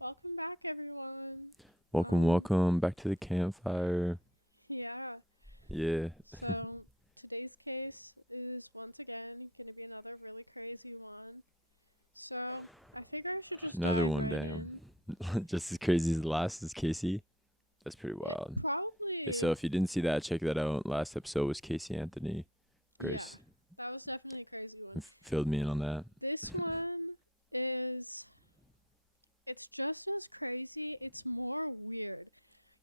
Welcome back, everyone. Welcome back to the campfire. Yeah. Yeah, So today's case is once again going to be another really crazy one. So I figure I should just another dive one, right damn. in. Just as crazy as the last is Casey. That's pretty It wild. Yeah, so probably, if you didn't see that, check that out. Last episode was Casey Anthony. yeah, Grace that was definitely a crazy one. filled me in on that. This one it's just as crazy. It's more weird.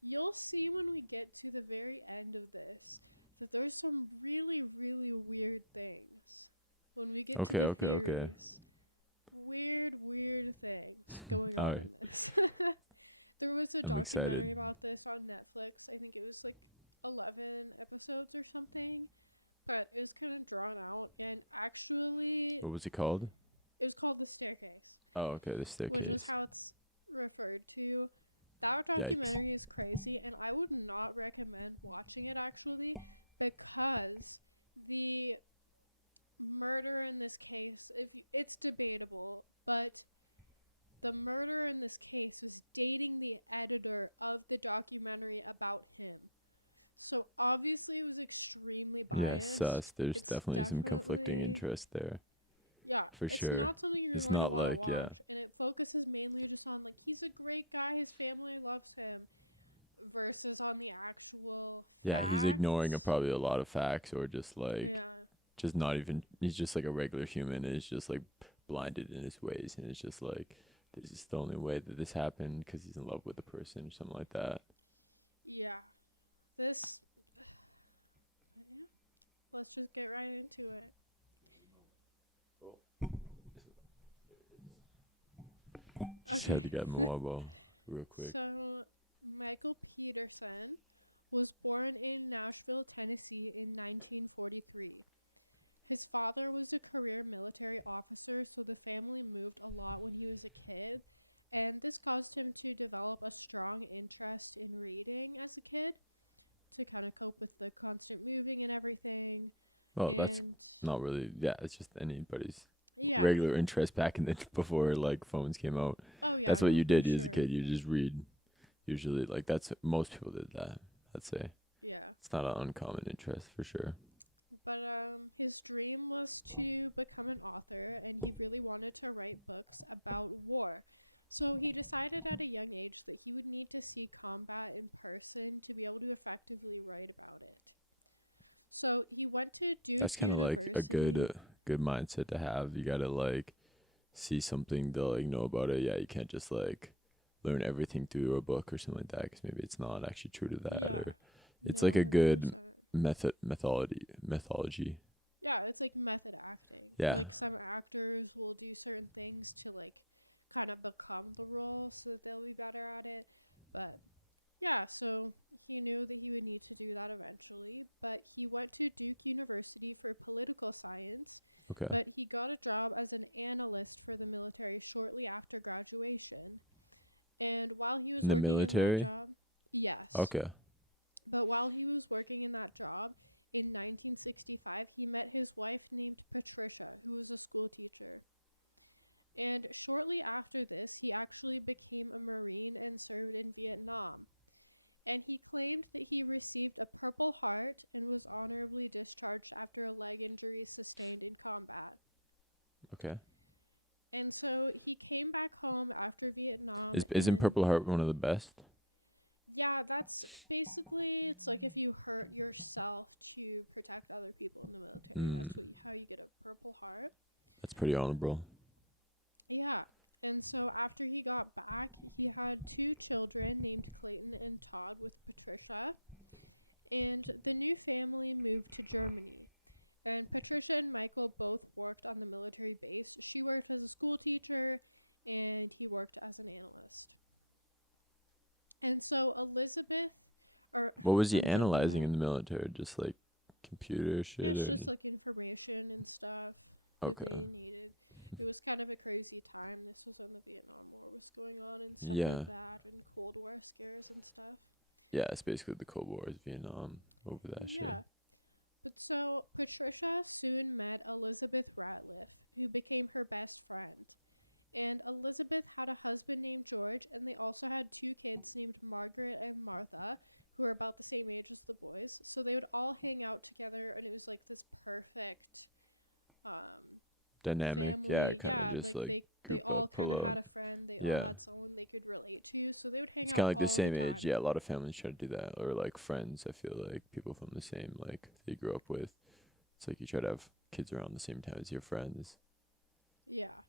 You'll see when we get to the very end of this that there's some really, really weird things. When we get to the theories. Weird things going on in this. There was a documentary about this on Netflix. I think it was like 11 episodes or something. But it was kind of drawn out. And actually, What was it called? it was called The Stair-Case. Oh, okay, the Stair-Case. Which is how it's referred to. That documentary is crazy, and I would not recommend watching it actually, because the murder in this case, it's debatable, but the murder in this case was dating the editor of the documentary about him. So obviously it was extremely biased. Yes, there's definitely some conflicting interest there. Yeah, it's not something you're going to want to watch. And it focuses mainly just on, like, he's a great guy, his family loves him, versus on the actual facts. Yeah, he's ignoring probably a lot of facts, or just, like, just not even, he's just, like, a regular human, and he's just, like, blinded in his ways, and it's just, like, this is the only way that this happened, because he's in love with the person, or something like that. Yeah. Let's just get right into it. Just had to get my elbow real quick. So, Michael Peterson was born in Nashville, Tennessee in 1943. His father was a career military officer, so the family moved a lot when he was a kid, and this caused him to develop a strong interest in reading as a kid to kind of cope with the constant moving and everything. Well, that's not really, it's just anybody's regular interest back in the before, like, phones came out. Oh yeah, that's what you did as a kid. You just read. Usually, like, that's most people did that, I'd say. Yeah, it's not an uncommon interest for sure. But his dream was to become an author, and he really wanted to write books about war. So he decided at a young age that he would need to see combat in person to be able to effectively write about it. So he went to Duke University. That's kind of like a good mindset to have. You gotta, like, see something to, like, know about it. Yeah, you can't just, like, learn everything through a book or something like that, because maybe it's not actually true to that. Yeah, or it's like a good methodology. Yeah, it's like method acting. Yeah, like some actors will do certain things to, like, kind of become the role so that they'll be better at it. But yeah, so he knew that he would need to do that eventually, but he went to Duke University for political science. Okay. But he got a job as an analyst for the military shortly after graduation. And while he was working in that job, yes. Okay. But while he was working in that job in 1965, he met his wife named Patricia, who was a school teacher. And shortly after this, he actually became a Marine and served in Vietnam. And he claimed that he received a Purple Heart and was honorably discharged after a leg injury sustained in combat. Okay. And so he came back home after Vietnam. Isn't Purple Heart one of the best? Yeah, that's basically, it's like if you hurt yourself to protect other people in the military. That's how you get a Purple Heart. That's pretty honorable. Yeah. And so after he got back, he had 2 children named Clayton and Todd with Patricia. And the new family moved to Germany. And Patricia and Michael both worked on the military base. She worked as a school teacher, and he worked as an analyst. And so Elizabeth, what was he analyzing in the military? Just, like, computer shit? Yeah, it's just, like, information and stuff that they needed. It was kind of a crazy time. This was when the Vietnam War was going on and stuff like that, and Cold War scares and stuff. Yeah, it's basically the Cold War is Vietnam over that shit. Yeah. But so Patricia soon met Elizabeth Ratliff, who became her best friend. And Elizabeth had a husband named George, and they also had 2 kids named Margaret and Martha, who were about the same age as the boys. So they would all hang out together, and it was like this perfect dynamic. family. Yeah, they all kind of had a friend. They all had someone they could relate to, so they would hang out all the time. It's kind of like the same age. Yeah, a lot of families try to do that, or like friends. I feel like people from the same they grew up with. It's like you try to have kids around the same time as your friends. Yeah.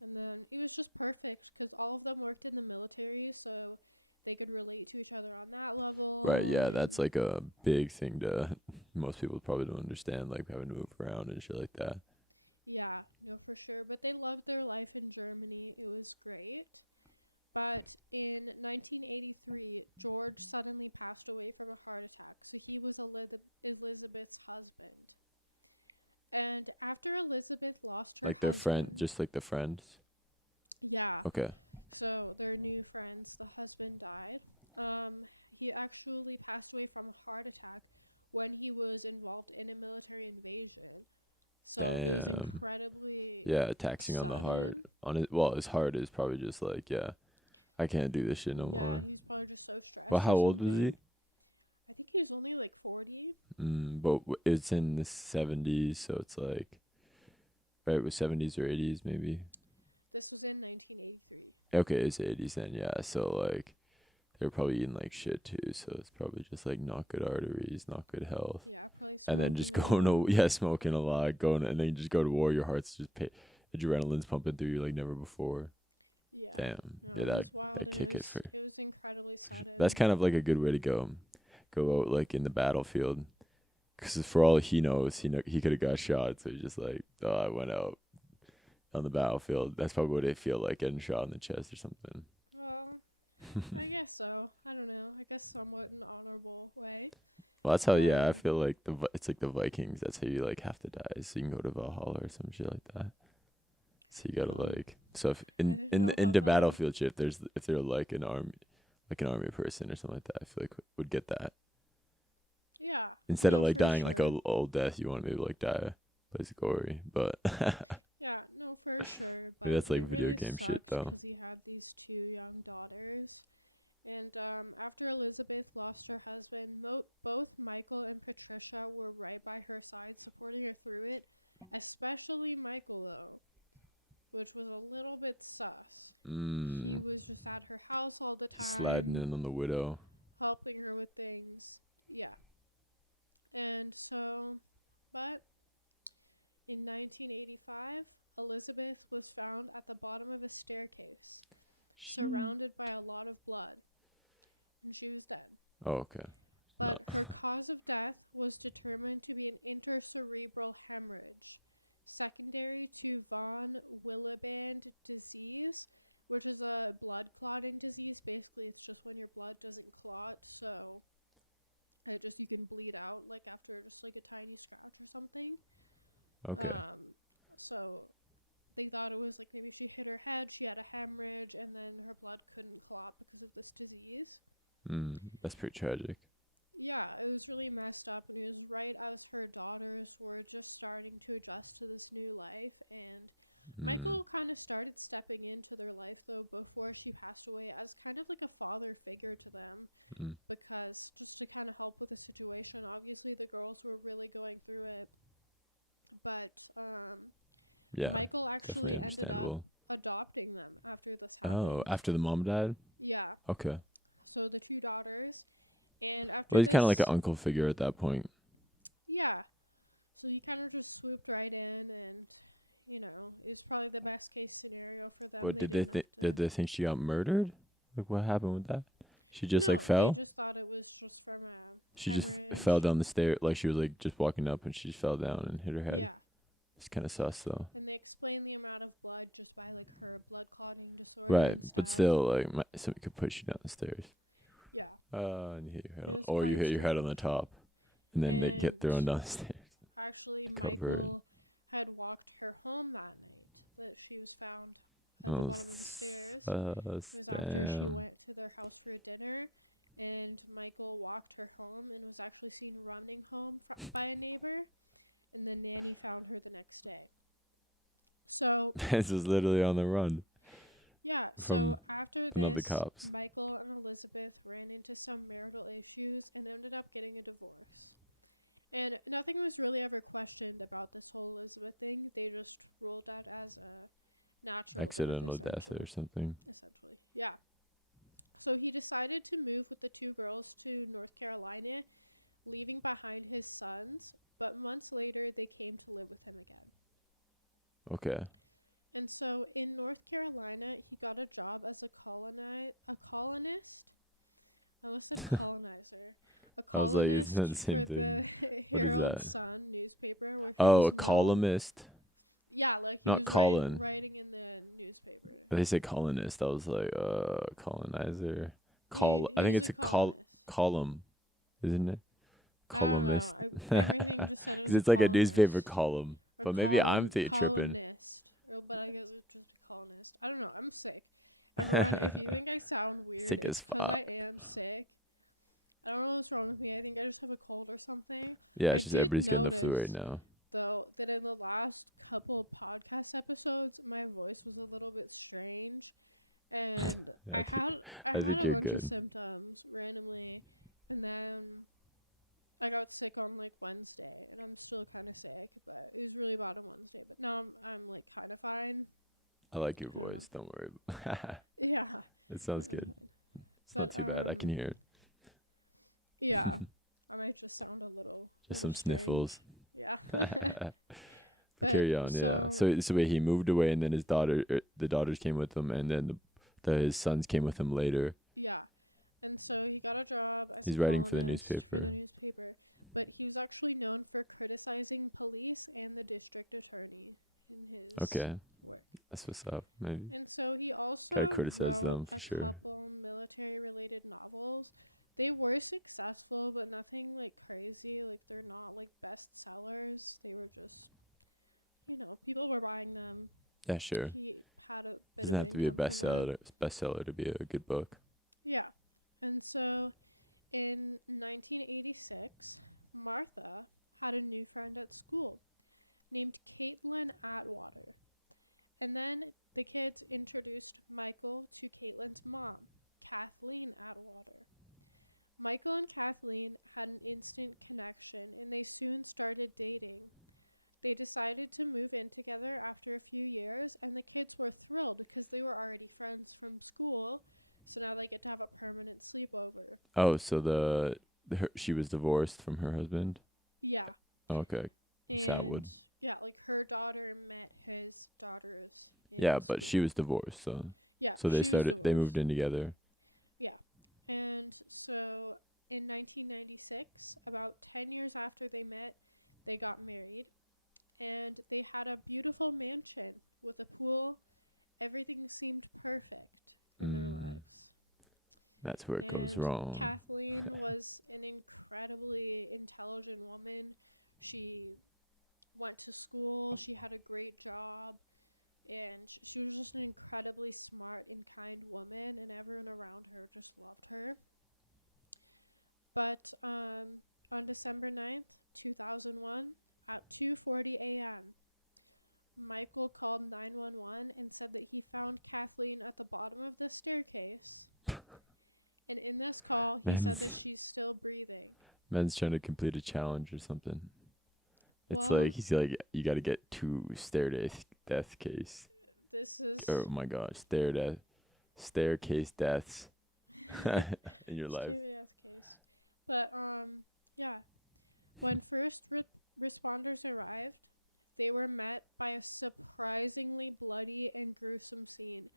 And then it was just perfect because all of them worked in the military, so they could relate to each other on that level. Right, yeah, that's like a big thing to most people probably don't understand, like having to move around and shit like that. Yeah, no, for sure. But they loved their life in Germany. It was great. But in 1983, George suddenly passed away from a heart attack. So he was Elizabeth's husband. And after Elizabeth lost her husband... Like their friend, just like the friends? Yeah. Okay. So their new friends, the husband died. He actually passed away from a heart attack when he was involved in a military invasion. So it was incredibly taxing sudden. on the heart. His heart is probably just like, I can't do this shit no more. Yeah, he's probably just so stressed. But how old was he? I think he was only like 40. But it's in the 70s, so it's like, right, it was 70s or 80s maybe. This was in 1983. Okay, it's 80s then, yeah. So like, they're probably eating like shit too. So it's probably just like not good arteries, not good health. Yeah, probably smoking. And then just smoking a lot, and then you just go to war. Your heart's just adrenaline's pumping through you like never before. Yeah. Damn. No, yeah, it was wild. it was incredibly sudden. That's kind of like a good way to go out like in the battlefield, because for all he knows, he could have got shot. So he's just like, oh, I went out on the battlefield. That's probably what it feel like, getting shot in the chest or something. Well, I guess so. I don't know. I guess somewhat an honorable way. Well, that's how. I feel like it's like the Vikings. That's how you like have to die, so you can go to Valhalla or some shit like that. So you gotta so if in the battlefield shit, if they're like an army person or something like that, I feel like would get that. Yeah. Instead of like dying like a old death, you want to maybe like die place gory, but. Yeah, no, for sure. But that's like it video really game sucked shit though. Because he had these 2 young daughters. And after Elizabeth lost her husband, both Michael and Patricia were right by her side, supporting her through it. Especially Michael, though, which was a little bit sus. He was just at her house all the time. Sliding in on the widow. Helping her with things. Yeah. And so, but in 1985, Elizabeth was found at the bottom of a staircase, surrounded by a lot of blood. And she was dead. Oh, okay. But her cause of death was determined to be an intracerebral hemorrhage, secondary to von Willebrand disease, which is a blood clotting disease. Basically, it's just when your blood doesn't clot, so you can bleed out like after just like a tiny scratch or something. Okay. So they thought it was like maybe she hit her head, she had a hemorrhage, and then her blood couldn't clot because of this disease. That's pretty tragic. Yeah, it was really messed up, and it was right as her daughters were just starting to adjust to this new life, and Michael kind of started stepping into their life, though, before she passed away as kind of like a father figure to them, because just to kind of help with the situation. Obviously, the girls were really going through it, but Michael actually ended up adopting them after this happened. Oh, after the mom died? Yeah. Okay. So the 2 daughters, and after he's kind of like an uncle figure at that point. Yeah. So he kind of just swooped right in, and, it was probably the best case scenario for them. What, did they think she got murdered? Like, what happened with that? She just fell? They just thought it was just from a She hemorrhage. just fell down the stair, like she was like just walking up and she just fell down and hit her head. Yeah. It's kind of sus though. And they explained the amount of blood just by like her blood clotting disorder and stuff. But still, like somebody could push you down the stairs. Yeah. And you hit your head or you hit your head on the top, and then they get thrown down the stairs. Actually, Michael had walked her home that night that she was found at the bottom of the stairs. It was after she went to their house for a dinner, and Michael walked her home and was actually seen running home by a neighbor, and the nanny found her the next day. So this is literally on the run. Yeah, so after this, Michael and Elizabeth ran into some marital issues and ended up getting a divorce. And nothing was really ever questioned about this whole Elizabeth thing. They just ruled that as a natural accidental death or something. Essentially, yeah. So he decided to move with the two girls to North Carolina, leaving behind his sons. But months later, they came to live with him again. Okay. And so in North Carolina, he got a job as a colonist. I almost said colonizer. A columnist for the Herald Sun newspaper. Where he was a columnist. Yeah, like he Not was writing in the newspaper. But they say colonist. I was like, colonizer. I think it's a column, isn't it? Columnist. I don't know. Everything just said it was. It's like a newspaper column. But maybe I'm tripping. Columnist. But I guess it would just be colonist. I don't know. I'm sick. Everyone, if you think I sound weird, it's because I am sick. I don't know what's wrong with me. I think I just have a cold or something. Yeah, it's just everybody's getting the flu right now. Though, that in the last couple podcast episodes, my voice was a little bit strange. And I had a bunch of symptoms randomly. And then I got sick on like Wednesday. And I'm still kind of sick. But it was really bad on Wednesday. But now I'm like kind of fine. I like your voice. Don't worry. Yeah. It sounds good. It's not too bad. I can hear it. Yeah. I might just sound a little some strange. Sniffles. Yeah. But carry on, yeah. So wait, he moved away, and then the daughters came with him, and then his sons came with him later. Yeah. And so he got a job as He's writing for the newspaper. But he was actually known for criticizing police and the district attorney in his work. That's what's up, maybe. And so he also wrote a couple military-related novels. They were successful, but nothing like crazy. Like they're not like bestsellers. They were just, people were buying them. Yeah, sure. He had a bit of income. Doesn't have to be a bestseller to be a good book. Yeah, and so in 1986, Martha had a new friend at school named Caitlin Atwater, and then the kids introduced Michael to Caitlin's mom, Kathleen Atwater. Michael and Kathleen had an instant connection, and they soon started dating. They decided to move in together after a few years, and the kids were thrilled because they were already friends from school, so now they get to have a permanent sleepover. Oh, so she was divorced from her husband? Yeah. Oh, okay. And yeah, like her daughter met his daughters in school. But she was divorced, so. Yeah. So they moved in together. Yeah. And so in 1996, about 10 years after they met, they got married. And they had a beautiful mansion with a pool. Everything seemed perfect in their lives. That's where it goes wrong. Kathleen was an incredibly intelligent woman. She went to school. She had a great job. And she was just an incredibly smart and kind woman, and everyone around her just loved her. But on December 9th, 2001, at 2:40 a.m., Michael called 911 and said that he found Kathleen at the bottom of the staircase. And in this call, he said that she's still breathing. Man's trying to complete a challenge or something. It's like, he's like, you got to get 2 death case. This is... Oh my gosh, staircase deaths in your life. Death case. But, yeah. When first responders arrived, they were met by a surprisingly bloody and gruesome scene.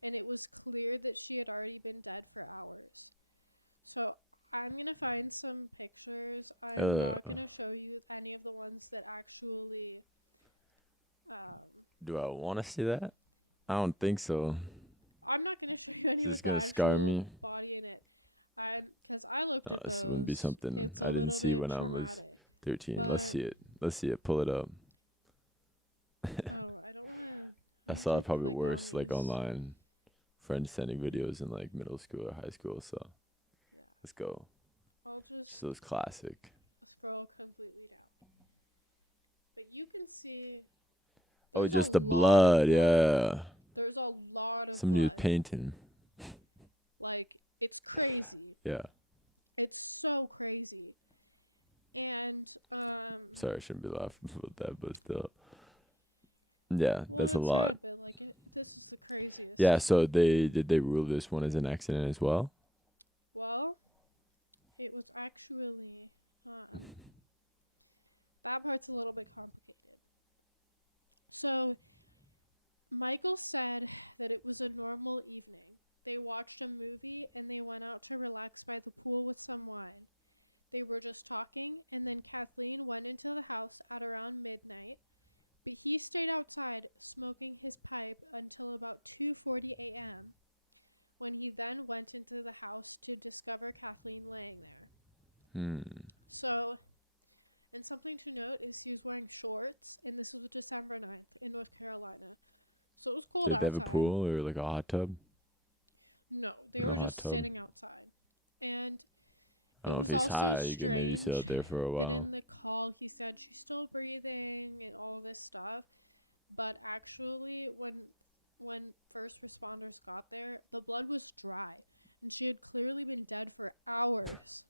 And it was clear that she had already been dead for hours. So I'm going to find some pictures. I'm not going to show you any of the ones that actually... Do I want to see that? I don't think so. I'm not going to show you any with the actual body in it. Because I looked at those. This wouldn't be something it's I didn't see when traumatic, I was 13. Let's see it. Pull it up. Oh, I don't want to... I saw it probably worse, like online. Friends sending videos in like middle school or high school, so yeah. Let's go. I'll just... So it's classic. Scroll completely down. But you can see... Just the blood, yeah. There's a lot of Somebody was blood. painting. Like, it's crazy. Yeah. It's so crazy. And, Sorry, I shouldn't be laughing about that, but still. Yeah, well, that's a lot. Sad, but, like, this is the craziest. Yeah, so did they rule this one as an accident as well? Well, it was actually, that part's a little bit complicated. So, Michael said that it was a normal evening. They watched a movie and they went out to relax by the pool with some wine. They were just talking, and then Kathleen went into the house at around midnight, but he stayed outside smoking his pipe until about 2:40 a.m., when he then went into the house to discover Kathleen laying there. So, and something to note is he was wearing shorts, and this was December 9th in North Carolina. So it was cold outside. Did they have a pool or like a hot tub? No, they were just sitting outside. And it was also strange out there for a while. that in the call he said she's still breathing and all this stuff. But actually, when first responders got there, the blood was dry. And she had clearly been dead for hours.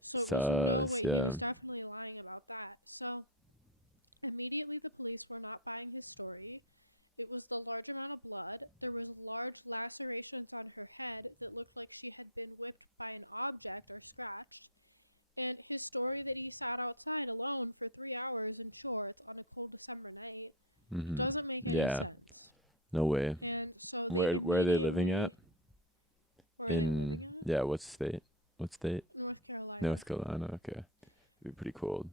So it was no way. He was definitely lying about that. So immediately the police were not buying his story. It was the large amount of blood. There was large lacerations on her head that looked like she had been whipped by an object or scratched. And his story that he sat outside alone for 3 hours in shorts on a cold December night doesn't make any sense. No way. And so where are they living at? Where are they living at? Yeah, what state? What state? North Carolina. North Carolina, okay. It'd be pretty cold.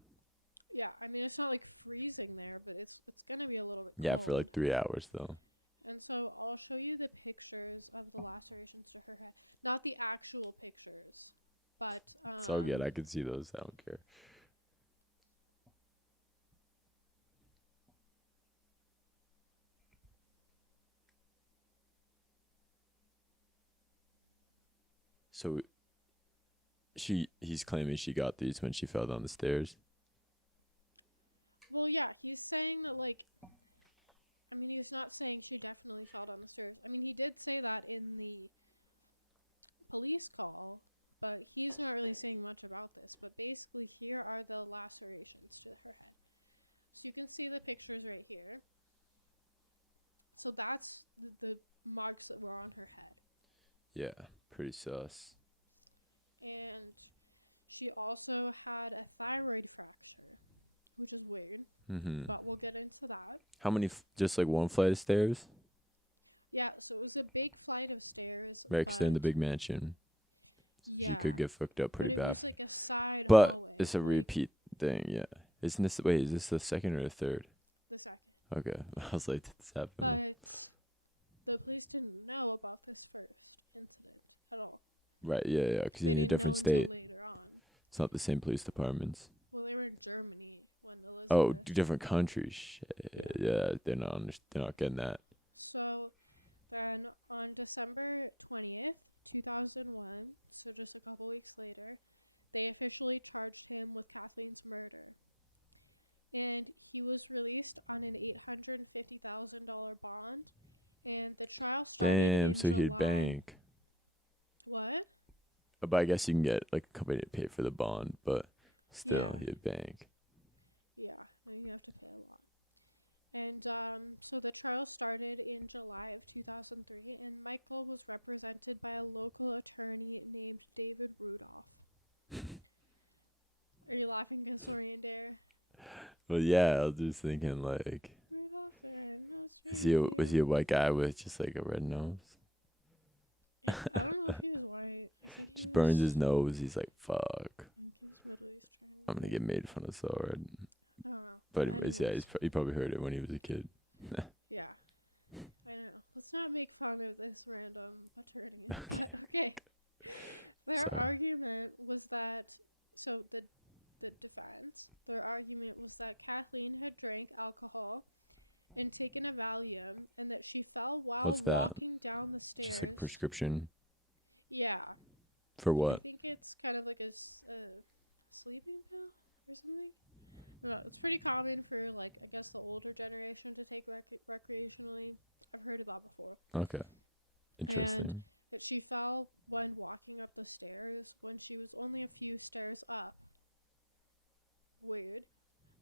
Yeah, I mean, it's not like freezing there, but it's going to be a little bit cold. Yeah, for like 3 hours though. And so I'll show you the pictures of the lacerations to her head. Not the actual pictures, but... it's all good. I can see those. I don't care. So he's claiming she got these when she fell down the stairs. Well, yeah, he's saying that, like, I mean, he's not saying she definitely fell down the stairs. I mean, he did say that in the police call, but he's not really saying much about this. But basically, here are the lacerations to her head. So you can see the pictures right here. So that's the marks that were on her head. Yeah, pretty sus. And she also had a thyroid fracture, which is weird, but we'll get into that. How many? Just like one flight of stairs? Yeah, so it was a big flight of stairs. Right, because they're in the big mansion. Yeah. She could get fucked up pretty bad. But it was like a side but hallway. It's a repeat thing, yeah. Isn't this, wait, is this the second or the third? The second. Okay, I was like, this happened. But the police didn't know about this first incident at all. Right, yeah, because you're in a different state. Until later on. It's not the same police departments. Well, they were in Germany when Elizabeth... Oh, different countries. Shit. Yeah, they're not getting that. So then on December 20th, 2001, so just a couple weeks later, they officially charged him with Kathleen's murder. And he was released on an $850,000 bond, and the trial started in July. Damn, so he'd bank. What? But I guess you can get like a company to pay for the bond, but still, he'd bank. Yeah, no, you have to pay a lot. And so the trial started in July of 2003, and Michael was represented by a local attorney named David Rudolph. Are you laughing because reindeer? Well, yeah, I was just thinking like... Rudolph the red-nosed reindeer. Was he a white guy with just like a red nose? I don't know if he was white. I think he just burns his nose. He's like, fuck. I think he was Middle Eastern. I'm going to get made fun of so hard. I don't know. But anyways, yeah, he probably heard it when he was a kid. Yeah. I know. Let's not make fun of this random attorney. But, okay. Their argument was that... So, the defense, their argument was that Kathleen had drank alcohol and taken a Valium, and that she fell while walking down the stairs. Just like prescription? Yeah. For what? I think it's kind of like a sleeping pill or something. Yeah, it's pretty common for, like, I guess the older generation to take recreationally. I've heard of that before. Okay. Interesting. And that she fell when walking up the stairs when she was only a few stairs up. Weird.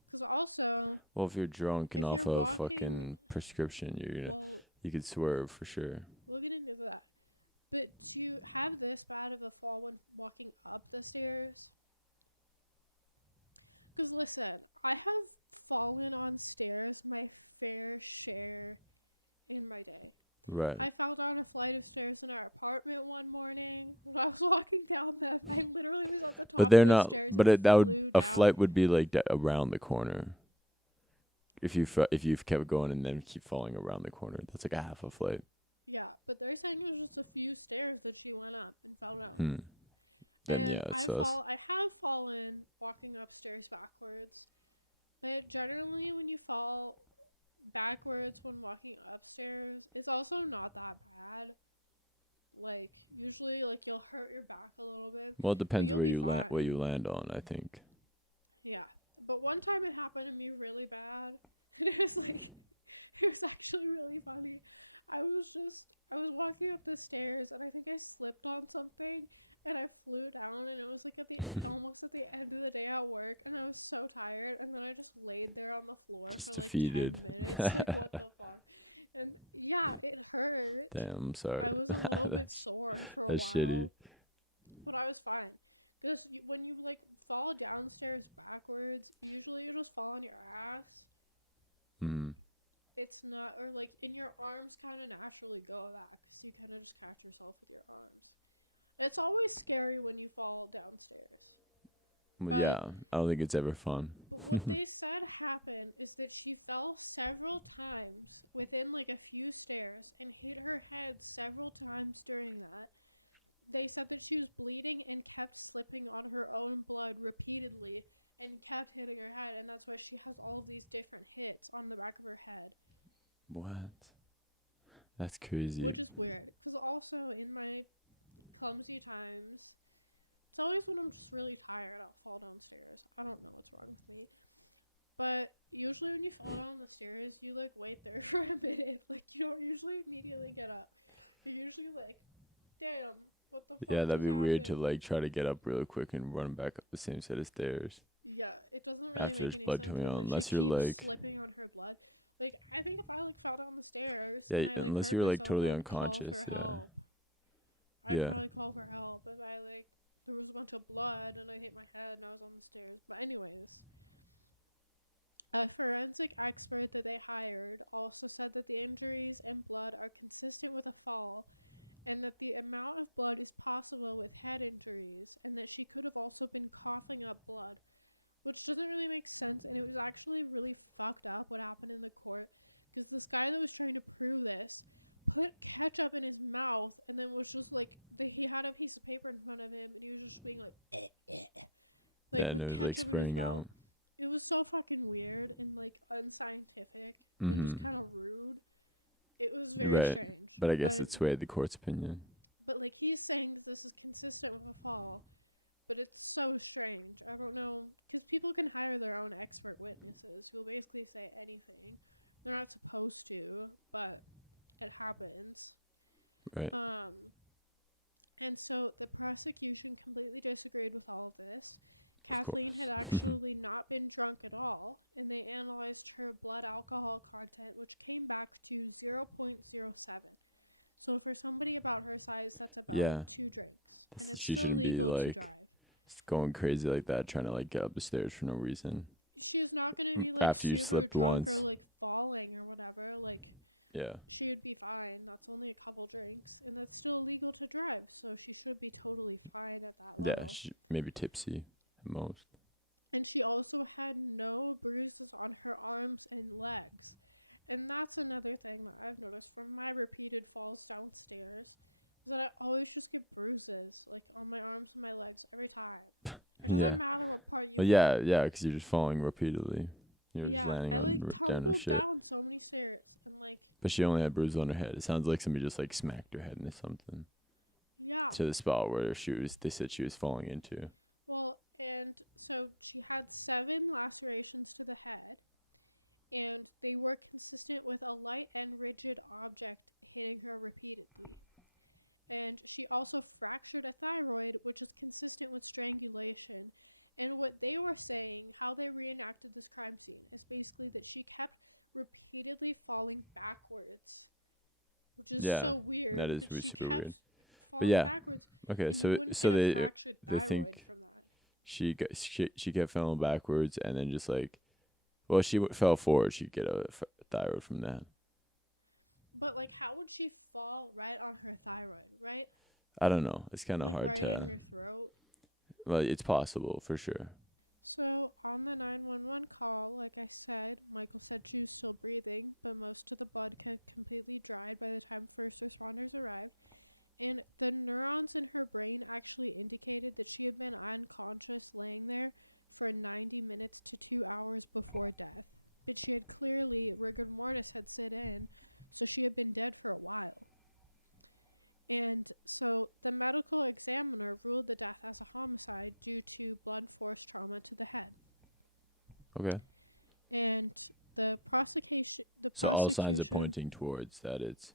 Because also... Well, if you're drunk and off a fucking prescription, you could swerve for sure. We'll get into that. But to have this bad of a fall when walking up the stairs... Because listen, I have fallen on stairs my fair share in my day. Right. I fell down a flight of stairs in our apartment one morning. When I was walking down them, I literally was at the top of the stairs. But a flight would be like around the corner. If you've kept going and then keep falling around the corner, that's like a half a flight. Yeah, but they're saying it was just a few stairs that she went up and fell down. And I have fallen walking upstairs backwards, but generally when you fall backwards when walking upstairs, it's also not that bad. Like, usually, like, you'll hurt your back a little bit. Well, it depends where you land on, I think. Yeah, but one time it happened to me really bad, and it was actually really funny. I was walking up the stairs, and I think I slipped on something, and I flew down, and it was like almost at the end of the day at work, and I was so tired, and then I just laid there on the floor just for like defeated. 10 minutes. Like, what the fuck? And yeah, it hurt. Damn, I'm sorry. I was a little bit sore for a while, shitty. but I was fine. Because when you like fall downstairs backwards, usually you just fall on your ass. It's not, or like, in your arms kind of naturally go back, because you kind of just catch yourself with your arms. It's always scary when you fall downstairs. Well, yeah, I don't think it's ever fun. But what they said happened is that she fell several times within like a few stairs and hit her head several times during that. They said that she was bleeding and kept slipping on her own blood repeatedly and kept hitting her head, and that's why she has all of these different hits on the back of her head. What? That's crazy. Which is weird, because also in my clumsy times, it's always when I'm just really tired, I'll fall downstairs. I don't know what's wrong with me. But usually when you fall down the stairs, you like wait there for a minute. Like, you don't usually immediately get up. You're usually like, damn, what the fuck? Yeah, that'd be weird to like try to get up real quick and run back up the same set of stairs. Yeah, it doesn't really make any blood sense. coming out, unless she keeps slipping on her blood. Like, I think if I like fell down the stairs and I like unless hurt you were like myself, totally I'd unconscious. call for help. I'd probably call for help if I like there was a bunch of blood and I hit my head and I was on the stairs. But anyways, a forensic expert that they hired also said that the injuries and blood are consistent with a fall, and that the amount of blood is possible with head injuries, and that she could have also been coughing up blood, which doesn't really make sense. And it was actually really fucked up what happened in the court, because this guy that was trying to prove this put ketchup in his mouth and then was just like, he had a piece of paper in front of him and he was just being like, with ketchup in his mouth. It was so fucking weird and like unscientific and just kind of rude. It was very strange. But I guess it swayed the court's opinion. But like, he's saying that this is consistent with a fall, but it's so strange. I don't know, because people can hire their own expert witnesses who will basically say anything. They're not supposed to, but it happens. Right. And so the prosecution completely disagreed with all of this. Kathleen had actually not been drunk at all, and they analyzed her blood alcohol content, which came back to 0.07. So for somebody about her size, that's about 2 drinks. And it's still legal to drive. It's going crazy like that, trying to like get up the stairs for no reason. She's not going to be like super drunk or like falling or whatever. Like, she would be fine. That's only a couple drinks, and that's still legal to drive, so she should be totally fine at that level. Yeah, she maybe tipsy at most. And she also had no bruises on her arms and legs. And that's another thing that I've noticed from my repeated falls downstairs, is that I always just get bruises, like, on my arms and my legs every time. It doesn't matter what part you hit. Yeah, because you're just falling repeatedly. I like tumbled down so many stairs and like. But she only had bruises on her head. It sounds like somebody just like smacked her head into something. Yeah. To the spot where they said she was falling into. Well, And so she had 7 lacerations to the head, and they were consistent with a light and rigid object hitting her repeatedly. And she also fractured a thyroid, which is consistent with strangulation. And what they were saying, how they reenacted this crime scene, is basically that she kept repeatedly falling backwards, which is so weird. That is that she super kept weird. falling backwards. Okay, and so you wouldn't so get a they fractured they thyroid think from that. she kept falling backwards, and then just like, well, she fell forward. She'd get a thyroid from that. But like, how would she fall right on her thyroid? Right? I don't know. It's kind of hard right to. in your throat. Well, it's possible for sure. So on the 911 call, like I said, Michael said she was still breathing, but most of the blood had completely dried by the time first responders arrived. And the neurons in her brain actually indicated that she had been unconscious laying there for 90 minutes to 2 hours before death. But she had clearly, rigor mortis had set in, so she had been dead for a while. And so the medical examiner ruled the death as a homicide due to blunt force trauma to the head. Okay. And the prosecution... So all signs are pointing towards that it's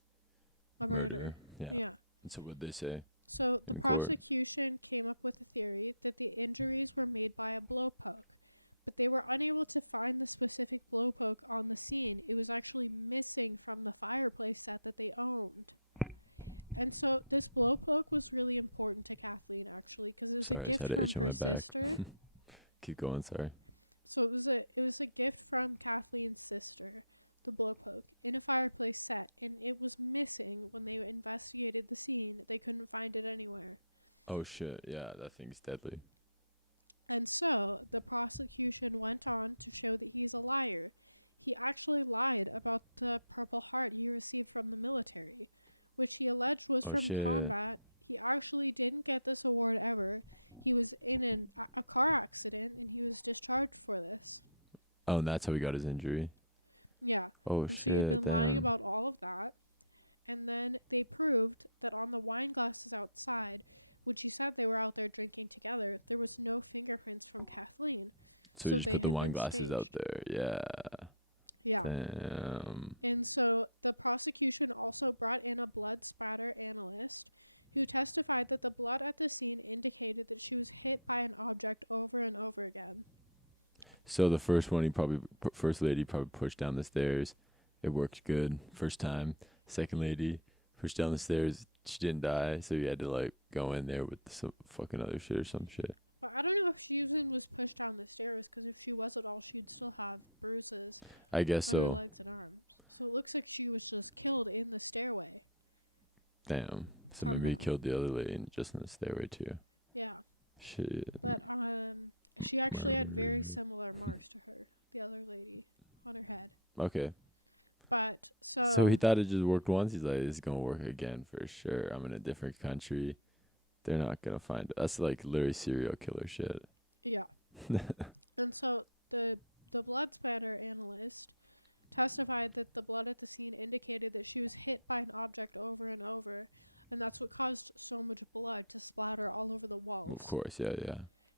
a murder. Yeah. And so what did they say? So the prosecution came up with a theory that the injuries were made by a blowpoke, but they were unable to find the specific blowpoke on the scene. It was actually missing from the fireplace set that they owned. And so this blowpoke was really important to Kathleen, actually, because it was a gift from her sister. Keep going, sorry. So it was a gift from Kathleen's sister, the blowpoke, in a fireplace set, and it was missing when they investigated the scene. They couldn't find it anywhere. Oh shit! Yeah, that thing's deadly. And so the prosecution went on to show that he's a liar. He actually lied about the Purple Heart he received from the military, which he alleged was from combat. He actually didn't get this award ever. He was in a car accident, and he was discharged for this. Oh, and that's how he got his injury? Yeah. Oh, and so he had been lying about all of that. And then they proved that on the wine glasses outside, which he said they were out there drinking together, there was no fingerprints from Kathleen. So they put the wine glasses out there. Yeah. Yeah. Damn. And so the prosecution also brought in a blood spatter analyst who testified that the blood at the scene indicated that she was hit by an object over and over again. So the first lady probably pushed down the stairs. It worked good first time. Second lady pushed down the stairs. She didn't die, so you had to like go in there with some fucking other shit or some shit. But I don't know if she even was pushed down the stairs, because if she was at all, she'd still have bruises. I guess on her legs and arms. So it looks like she was just killed in the stairway. Damn. So maybe he killed the other lady just in the stairway too. Yeah. Shit. But she actually had very similar marks to her, the other lady, on her head. Okay. But so he thought it just worked once. He's like, "It's gonna work again for sure. I'm in a different country. They're not gonna find it." That's like literally serial killer shit. Yeah. And so the blood spatter analyst testified that the blood at the scene indicated that she was hit by an object over and over, and that's what caused so much blood to splatter all over the walls. Of course, yeah.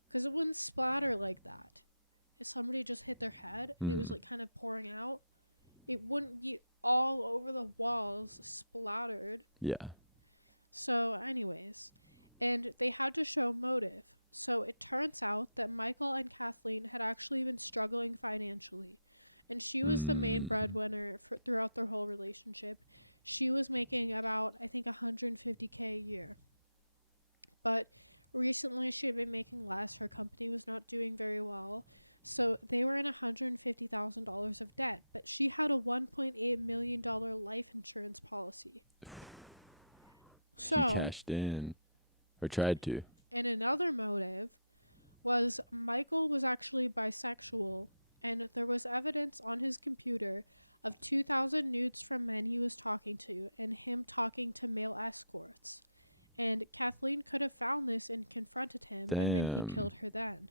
Because it wouldn't splatter like that. If somebody just hit their head and it was like kind of pouring out, it wouldn't be all over the walls splattered. Yeah. So anyways, and they had to show motive. So it turns out that Michael and Kathleen had actually been struggling financially. And she was the main breadwinner throughout their whole relationship. She was making about, I think, $150K a year. But recently she had been making less. Her company was not doing very well. So they were in $150,000 of debt. But she had a $1.8 million life insurance policy. So she cashed in. Or tried to. And another motive was Michael was actually bisexual. And there was evidence on his computer of 2,000 nudes from men he was talking to and him talking to male escorts. And Kathleen could have found this and confronted him. Damn. And then he killed her then.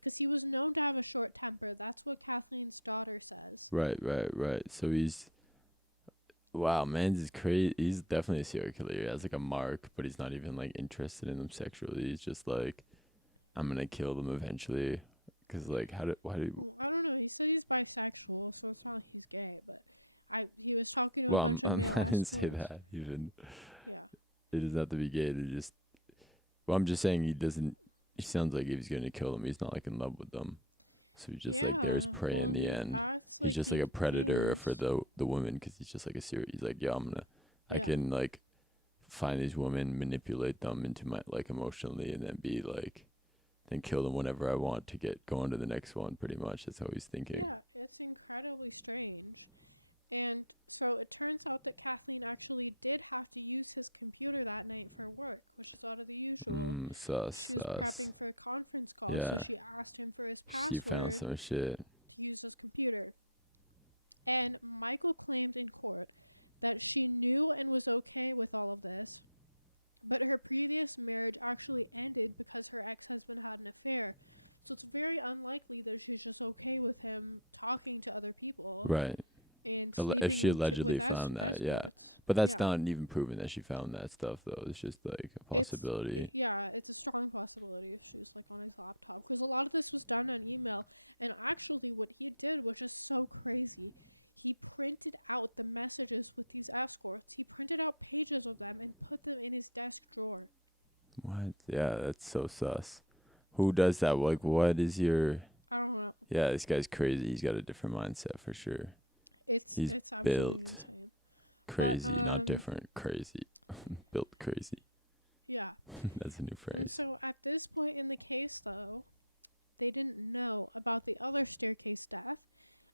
Because he was known to have a short temper. That's what Kathleen's daughter says. Right. So he's... Wow, man, he's crazy. He's definitely a serial killer. He has like a mark, but he's not even like interested in them sexually. He's just like... I'm gonna kill them eventually. Cause like, why do? Well, I don't know. He said he's bisexual, so it's not like he's gay. But he was talking to a bunch of male I didn't escorts. say that even. Yeah. It doesn't have to be gay. They just. Well, I'm just saying he doesn't. He sounds like he's gonna kill them. He's not like in love with them. So he's just like there's prey in the end. He's just like a predator for the women because he's just like a serious. He's like, yeah, I can like find these women, manipulate them into my like emotionally, and then be like, then kill them whenever I want to get going to the next one. Pretty much, that's how he's thinking. Yeah, it's incredibly strange. And so it turns out that Kathleen actually did have to use his computer that night for work, which is out of the usual. She was prepping for a conference call, so she asked him for his password she found some shit to use his computer. And Michael claimed in court that she knew and was okay with all of this, but her previous marriage actually ended because her ex-husband had an affair. So it's very unlikely that she's just okay with him talking to other people. Right. And sleeping if she allegedly with found that, escorts. But that's not even proven that she found that stuff, though. It's just like a possibility. It's a strong possibility if she was like on his laptop, because a lot of this was done on email. And actually, what he did, which is so crazy, he printed out the messages with these escorts. He printed out pages of them and put them in his desk drawer. What? Yeah, that's so sus. Who does that? Like, what is your? I don't know. Yeah, this guy's crazy. He's got a different mindset for sure. It's absolutely insane. Crazy, not different. Crazy. Built crazy. Yeah. That's a new phrase. And so at this point in the case, though, they didn't know about the other Stair-Case death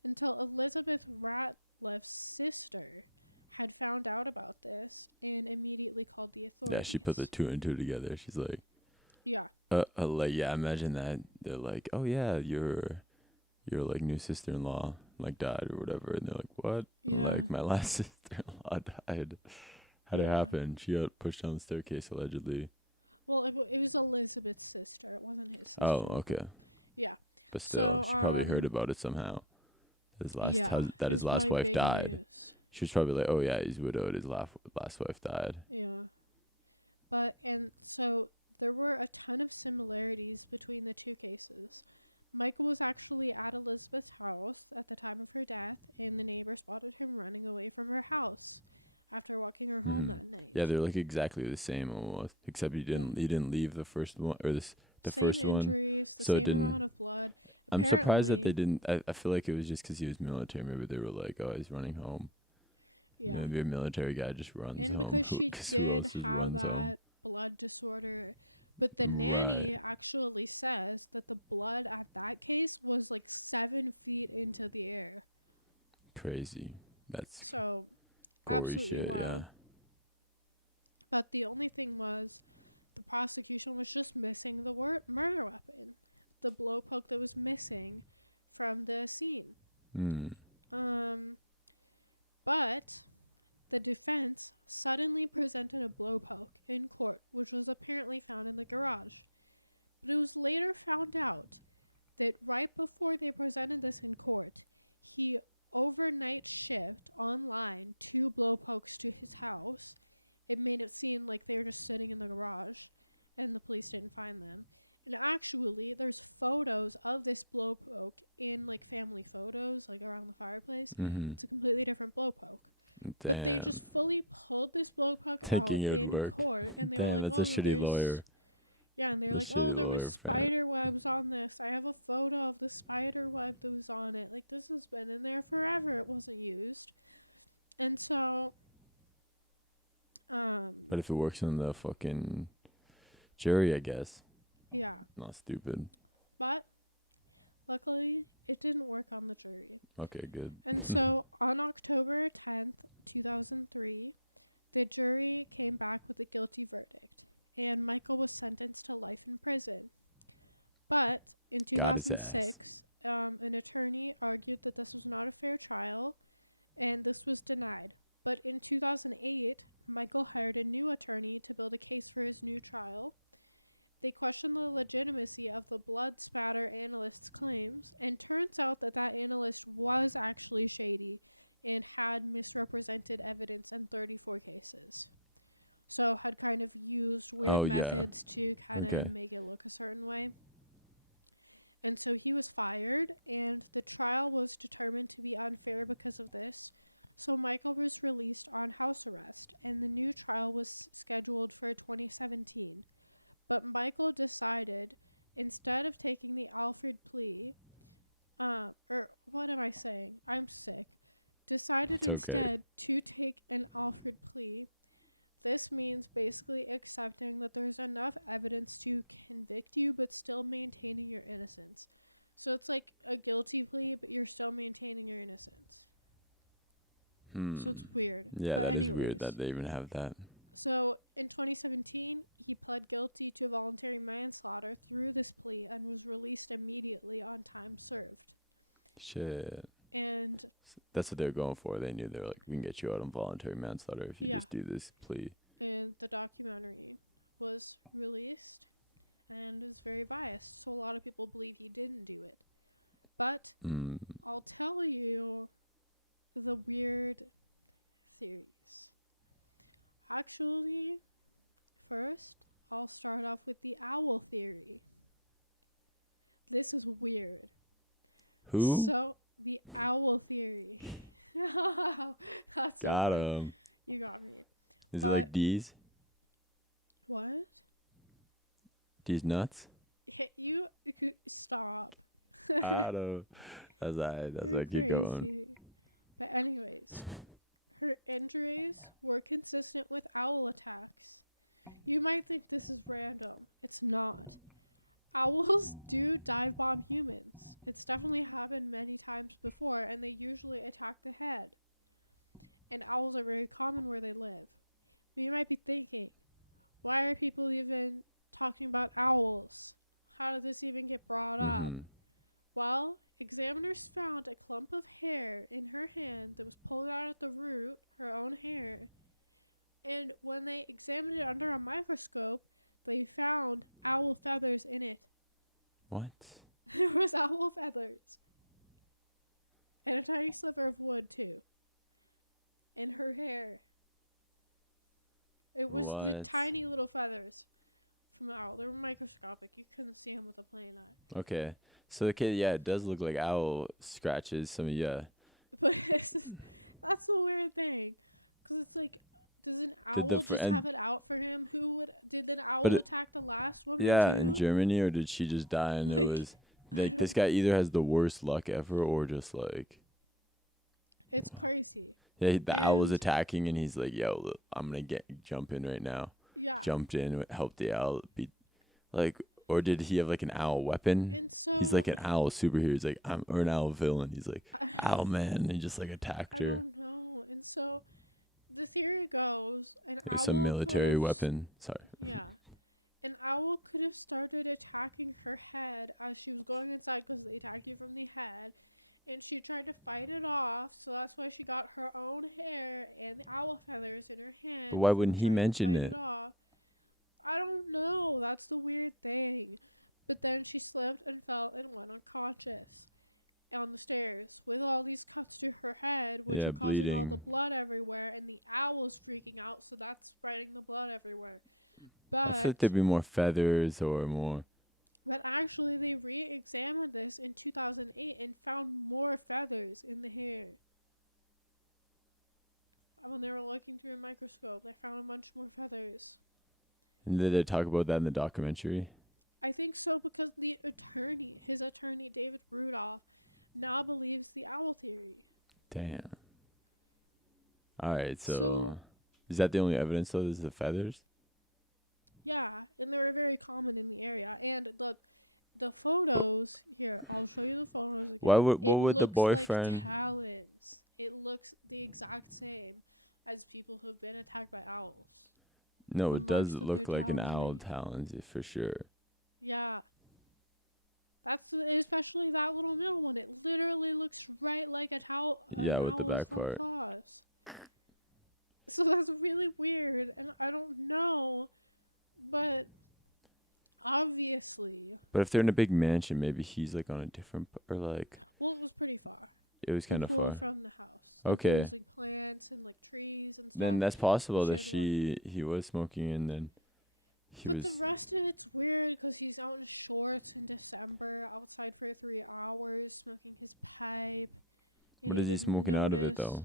until Elizabeth Ratliff's sister had found out about this and immediately called the authorities. Yeah, she put the two and two together. She's like, yeah. Like, yeah, imagine that. They're like, oh, yeah, your like new sister-in-law like died or whatever, and they're like, what? Yeah. Like, my last sister-in-law died. How'd it happen? She got pushed down the staircase allegedly. Well, it was Elizabeth's sister. It wasn't his sister. Oh, okay. Yeah. But still, she probably heard about it somehow. His last wife died. News. She was probably like, oh yeah, he's widowed. His last wife died. Yeah. And so there were a ton of similarities between the two cases. Michael was actually at Elizabeth's house at the time of her death, and the neighbor spotted him running away from her house after walking her home that night. Yeah, they're like exactly the same almost, except he didn't leave the first one or the same first one. Same injuries, the same amount of blood. I'm surprised that they didn't. I feel like it was just because he was military. Maybe they were like, oh, he's running home. Yeah, maybe a military guy just runs home. And because she did have that blood disorder. But the nanny actually says that the blood at that case was like 7 feet into the air. Crazy. That's so absolutely wild. Yeah. But the only thing was, the prosecution was just missing the murder weapon, the blowpoke that was missing from the scene. But the defense suddenly presented a blowpoke in court, which was apparently found in the garage. But it was later found out that right before they presented this in court, he overnight shipped online 2 blowpokes to his house. It made it seem like they were just sitting in the garage, and the police didn't find them. And actually, there's photos of this blowpoke in like family photos, like around the fireplace. It's a completely different blowpoke. Damn. But they just fully pulled this blowpoke out in court, and they were like, that's a shitty lawyer. Yeah, and they're like, oh, there was spider webs on this. I have a photo of the spider web that was on it. Like, this has been in there forever. It wasn't used. And so, but if it works on the fucking jury, I guess. Yeah. Not stupid. But luckily, it didn't work on the jury. Okay, good. And so on October 10th, 2003, the jury came back with a guilty verdict, and Michael was sentenced to life in prison. But in 2006, an attorney argued that this was not a fair trial, and this was denied. But in 2008, Michael hired a new attorney to build a case for his new trial. They questioned the legitimacy of the blood spatter analyst's claims, and turns out that analyst was actually shady and had misrepresented evidence in 34 cases. So had kind of used weird methods to kind of make it look a certain way. And so he was fired, and the trial was determined to be unfair because of this. So Michael was released on house arrest, and the new trial was scheduled for 2017. But Michael decided, instead of taking the Alfred plea, or what am I saying? I'm sick. Decided instead to take an Alfred plea. This means basically accepting that there's enough evidence to convict you, but still maintaining your innocence. So it's like a guilty plea, but you're still maintaining your innocence. So it's weird. Yeah, but that is weird that they even have that. So in 2017, he pled guilty to voluntary manslaughter through this plea and was released immediately on time served. Shit. And that's what they're going for. They knew they were like, we can get you out on voluntary manslaughter if you just do this plea. And the documentary was released and is very biased. So a lot of people believe he didn't do it. But I'll tell you the weird theories. Actually, first, I'll start off with the owl theory. This is weird. Who? So, the owl theory. That's got him. You got me. Is it like D's? What? D's nuts? You stop. Got him. That's right. That's like keep going. But anyways, her injuries were consistent with owl attacks. You might think this is random. It's not. Owls do dive bomb humans. It's definitely happened many times before, and they usually attack the head. And owls are very common where they live. But you might be thinking, why are people even talking about owls? How did this even get brought up? Well, examiners found a clump of hair in her hand that was pulled out at the root, her own hair. And when they examined it under a microscope, they found owl feathers in it. What? There was owl feathers. And a tiny sliver of wood, too. In her hair. It was the tiny little feathers from the owl. They were microscopic. You couldn't see them with a plain eye. Okay. So the kid, it does look like owl scratches. But that's the weird thing. Because it's like, does an owl just have it out for him? Did an owl attack the last woman too? In Germany, or did she just die and it was, like, this guy either has the worst luck ever or just like. It's crazy. Yeah, the owl was attacking and he's like, yo, look, I'm going to jump in right now. Yeah. Jumped in, helped the owl beat, like, or did he have like an owl weapon? And so he's like an owl superhero. He's like, or an owl villain. He's like, owl man. And he just like attacked her. I don't know. And so the theory goes, it's a military weapon. Sorry. Yeah. An owl could have started attacking her head as she was going inside because they attack you from the head. And she tried to fight it off, so that's why she got her own hair and the owl feathers in her hand. But why wouldn't he mention it? I don't know. That's the weird thing. But then she slipped and fell and went unconscious on the stairs with all these cuts to her head, which are causing bleeding. All the blood everywhere. And the owl's freaking out, so that's spreading the blood everywhere. But I thought there'd be more feathers or more. But actually, they re-examined this in 2008 and found more feathers in the hair. When they were looking through a microscope, they found a bunch more feathers. And did they talk about that in the documentary? I think so, because his attorney, David Rudolph, now believes the owl theory. Damn. All right, so is that the only evidence, though, is the feathers? Yeah, and they were very common in the area. And the photos, here, I'll show you the photos again. What would the boyfriend... It looks like talons. It looks the exact same as people who have been attacked by owls. No, it does look like an owl talons, for sure. Yeah. That's especially that little middle one. It literally looks right like a towel. Yeah, with the back part. Claws. So that's really weird, and I don't know, but obviously. But if they're in a big mansion, maybe he's like on a different Well, it was pretty far. It was kind of far from the house. Okay. There was like plants and like trees and stuff. Then that's possible that he was smoking and then. But the rest of it's weird because he's out in shorts in December, outside for 3 hours, smoking his pipe. What is he smoking out of it, though?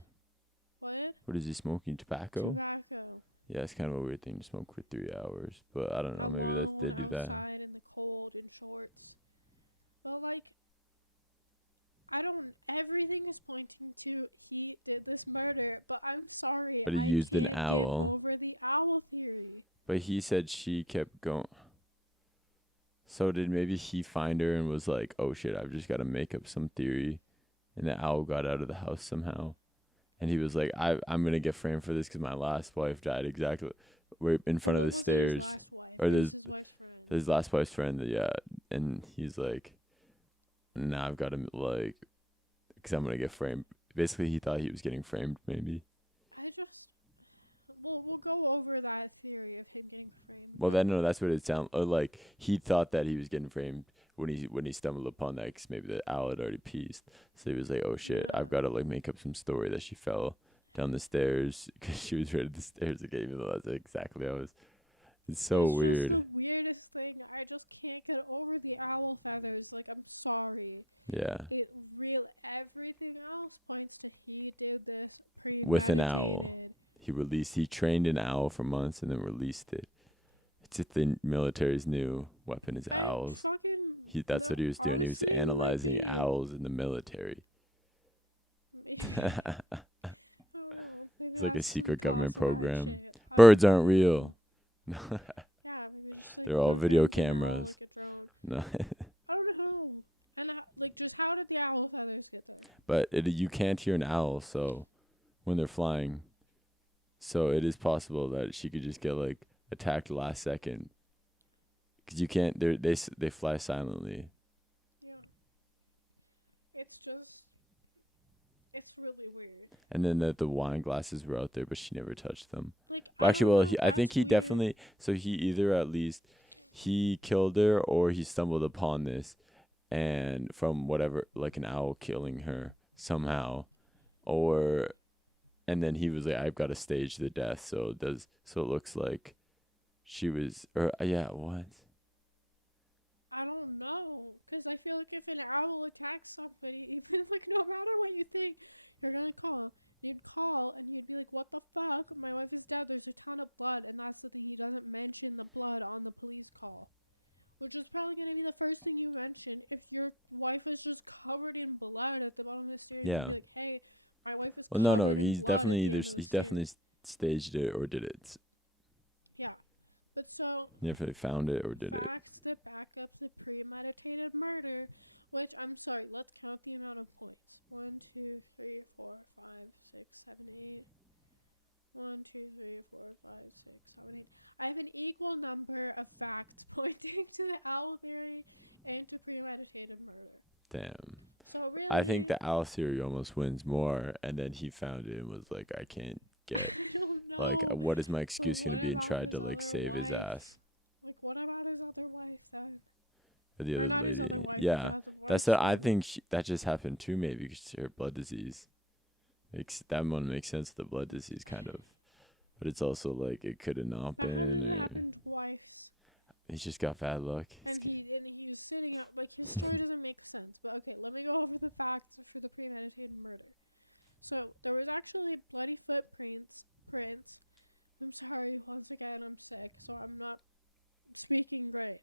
What? What is he smoking? Tobacco? Tobacco. Yeah, it's kind of a weird thing to smoke for 3 hours. But I don't know. Alone, maybe they do that. outside in the cold in shorts. But, everything is pointing to he did this murder. But I'm sorry. But he I used can't an owl. get over the owl theory. But he said she kept going. So did maybe he find her and was like, oh shit, I've just got to make up some theory. And the owl got out of the house somehow. And he was like, I'm going to get framed for this because my last wife died exactly right in front of the stairs. His last wife? Or his wife's friend. His last wife's friend, yeah. And he's like, now I've got to, because I'm going to get framed. Basically, he thought he was getting framed, maybe. We'll go over that theory of him getting framed. Well, that's what it sounded like. He thought that he was getting framed when he stumbled upon that, because maybe the owl had already pieced. So he was like, oh shit, I've got to make up some story that she fell down the stairs because she was right at the stairs again, even though that's exactly how it was. It's so weird. It's just the weirdest thing. I just can't get over the owl feathers. I'm sorry. Yeah. Everything else points to he did this premeditated. With an owl. He trained an owl for months and then released it. It's just the military's new weapon is owls. That's what he was doing. He was analyzing owls in the military. Maybe. I don't know. Maybe it's like a secret government program. Birds aren't real. Yeah, maybe just they're all video cameras. Like a drone. No. I don't know. And just how did the owl feathers get there? But you can't hear an owl, so when they're flying. So it is possible that she could just get attacked last second, because you can't. They fly silently. Yeah. It's really weird. And then the wine glasses were out there, but she never touched them. I think he definitely. So he either at least he killed her, or he stumbled upon this, and from whatever, an owl killing her somehow, or. And then he was like, I've got to stage the death, so it looks like she was, what? I don't know, because I feel like if an owl attacks somebody, even no matter what you think, you're gonna call. You'd call and you'd be like, what the fuck? My wife is dead. There's a ton of blood, and that's the thing. He doesn't mention the blood on the police call, which is probably gonna be the first thing you mention. If your wife is just covered in blood at the bottom of the stairs, you'd be like, hey. My wife was covered in blood he's definitely staged it or did it. Yeah. But so... If they found it or did it. Facts that back up the premeditated murder, which, I'm sorry, let's count the amount of points. 1, 2, 3, 4, 5, 6, 7, 8. 1, 2, 3, 4, 5, 6, 7, 8. I have an equal number of facts pointing to the owl theory and to premeditated murder. Damn. So really, I think the owl theory almost wins more, and then he found it and was like, I can't get it. I don't know. What is my excuse going to be, and tried to save his ass. What about his other wife then? Or not his other wife. Yeah, I think that just happened too, maybe because her blood disease. That one makes sense. The blood disease kind of, but it's also it could have not been. But how did it happen twice? He's just got bad luck. And he was sitting up, his story doesn't make sense. But okay, let me go over the facts for the premeditated murder. So there was actually bloody footprints. I'm sorry, once again, I'm sick, so I'm not speaking great.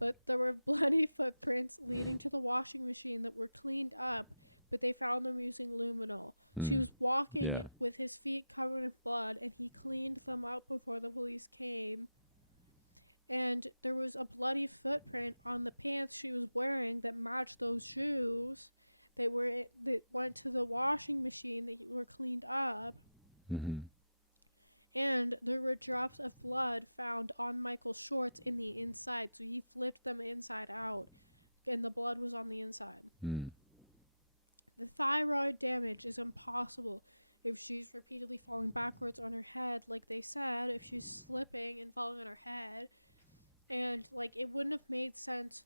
But there were bloody footprints leading to the washing machine that were cleaned up, but they found them using luminol. So he was walking with his feet covered in blood, and he cleaned them up before the police came. And there was a bloody footprint on the pants she was wearing that matched those shoes. That went to the washing machine that were cleaned up. Mm-hmm. And there were drops of blood found on Michael's shorts in the inside. So he flipped them inside out, and the blood was on the inside. Mm. The thyroid damage is impossible if she's repeatedly falling backwards on her head, like they said, if she's slipping and falling on her head. And, it wouldn't have made sense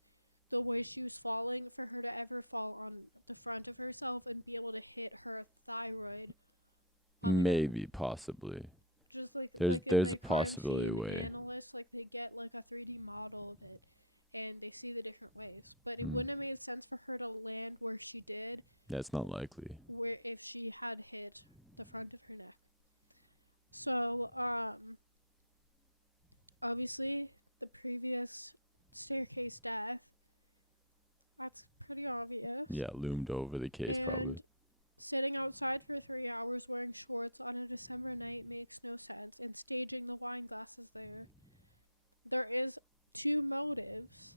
the way she was falling for her to ever fall on the front of herself and be able to hit her thyroid on the Maybe, possibly. Just like there's in a the crime possibility scene way. analysts, like they get like a 3D model of it, and they see the different ways. But it Mm. wouldn't have made sense for her to land where she did. That's not likely. Where if she had hit the front of her neck. So obviously the previous Stair-Case death. That's pretty obvious. Yeah, loomed over the case and probably. Sitting outside for 3 hours wearing shorts on a December night makes no sense, and staging the wine glasses there. There is 2 motives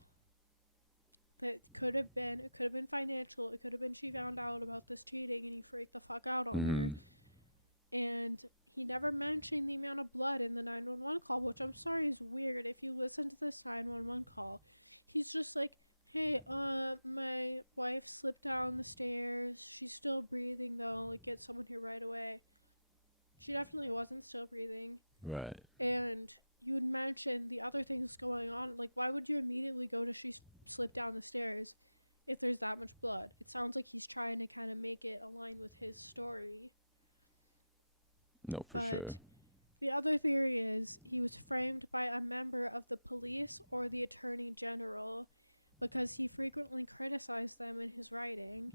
that it could have been financial, it could have been she found out about this cheating and he freaked the fuck out on her. And he never mentioned the amount of blood in the 911 call, which I'm sorry is weird. If you listen to this 911 call, he's just like, hey, my wife slipped down the stairs. She's still breathing, though. Like, get someone here right away. She definitely wasn't still breathing. Right. And you would mention the other things going on. Like, why would you immediately go to she slipped down the stairs if there's that much blood? It sounds like he's trying to kind of make it align with his story. No, for sure. But the other theory is he was framed by a member of the police or the attorney general, because he frequently criticized them in his writing.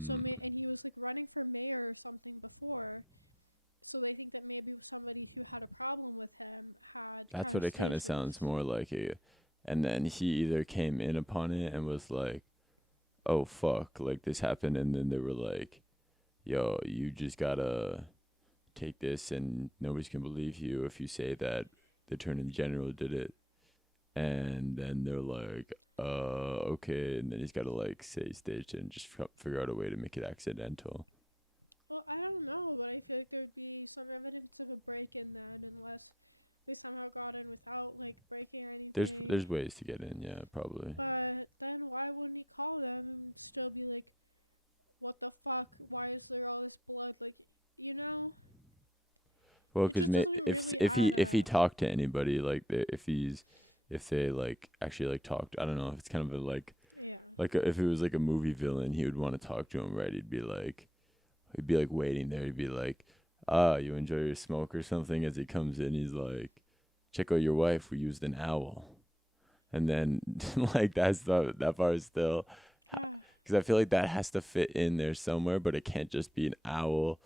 So and he was like running for mayor or something before. So they think that maybe somebody who had a problem with him had. That's what it kind of sounds more like. And then he either came in upon it and was like, "Oh fuck, like this happened," and then they were like, "Yo, you just gotta take this, and nobody's gonna believe you if you say that the attorney general did it." And then they're like, okay. And then he's got to like say staged it and just figure out a way to make it accidental. Well, I don't know, but I feel like there'd be some evidence of a break-in then, unless they somehow got in without like breaking or anything. There's ways to get in, yeah, probably. But then why wouldn't he call them and still be like, what the fuck? Why is there all this blood? Like, you know? Well, because if he talked to anybody, like if they like actually like talked, I don't know if it's kind of a like, yeah, like if it was like a movie villain, he would want to talk to him, right? He'd be like waiting there. He'd be like, you enjoy your smoke or something. As he comes in, he's like, check out your wife. We used an owl. And then like that part is still, because I feel like that has to fit in there somewhere, but it can't just be an owl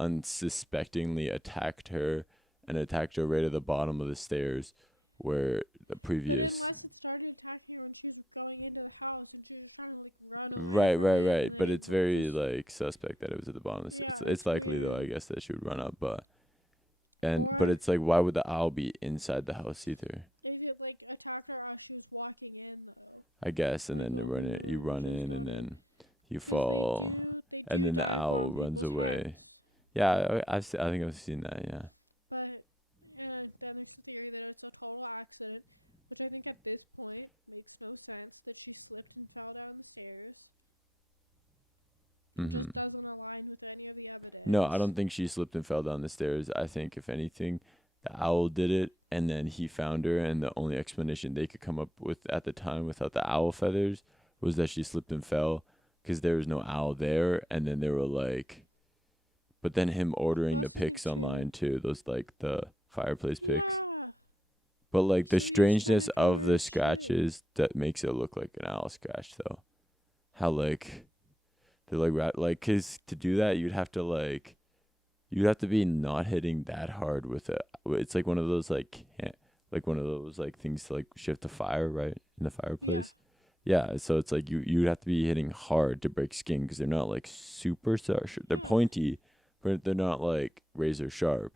unsuspectingly attacked her right at the bottom of the stairs where the previous. But unless it started attacking her when she was going into the house and she was just trying to like run away. Right. But it's very like suspect that it was at the bottom of the stairs. Yeah, it's likely weird. though, I guess, that she would run up, but it's like, why would the owl be inside the house either? If it like attacked her as she was walking in though, I guess, and like then you run in and then you fall, they do and then the dive owl on runs people's away. heads. Yeah, I think I've seen that. Yeah. But then there's the theory that it's a total accident, which I think at this point makes no sense, that she slipped and fell down the stairs. Just doesn't align with any of the evidence. No, I don't think she slipped and fell down the stairs. I think, if anything, the owl did it, and then he found her, and the only explanation they could come up with at the time without the owl feathers was that she slipped and fell because there was no owl there, and then they were like... But then him ordering the pics online too, those like the fireplace pics. Yeah. But like the strangeness of the scratches that makes it look like an owl scratch though. How like they're like, cause to do that you'd have to be not hitting that hard with it. It's like one of those like things to like shift the fire, right, in the fireplace. Yeah. So it's like you'd have to be hitting hard to break skin because they're not like super sharp. They're pointy. But they're not like razor sharp,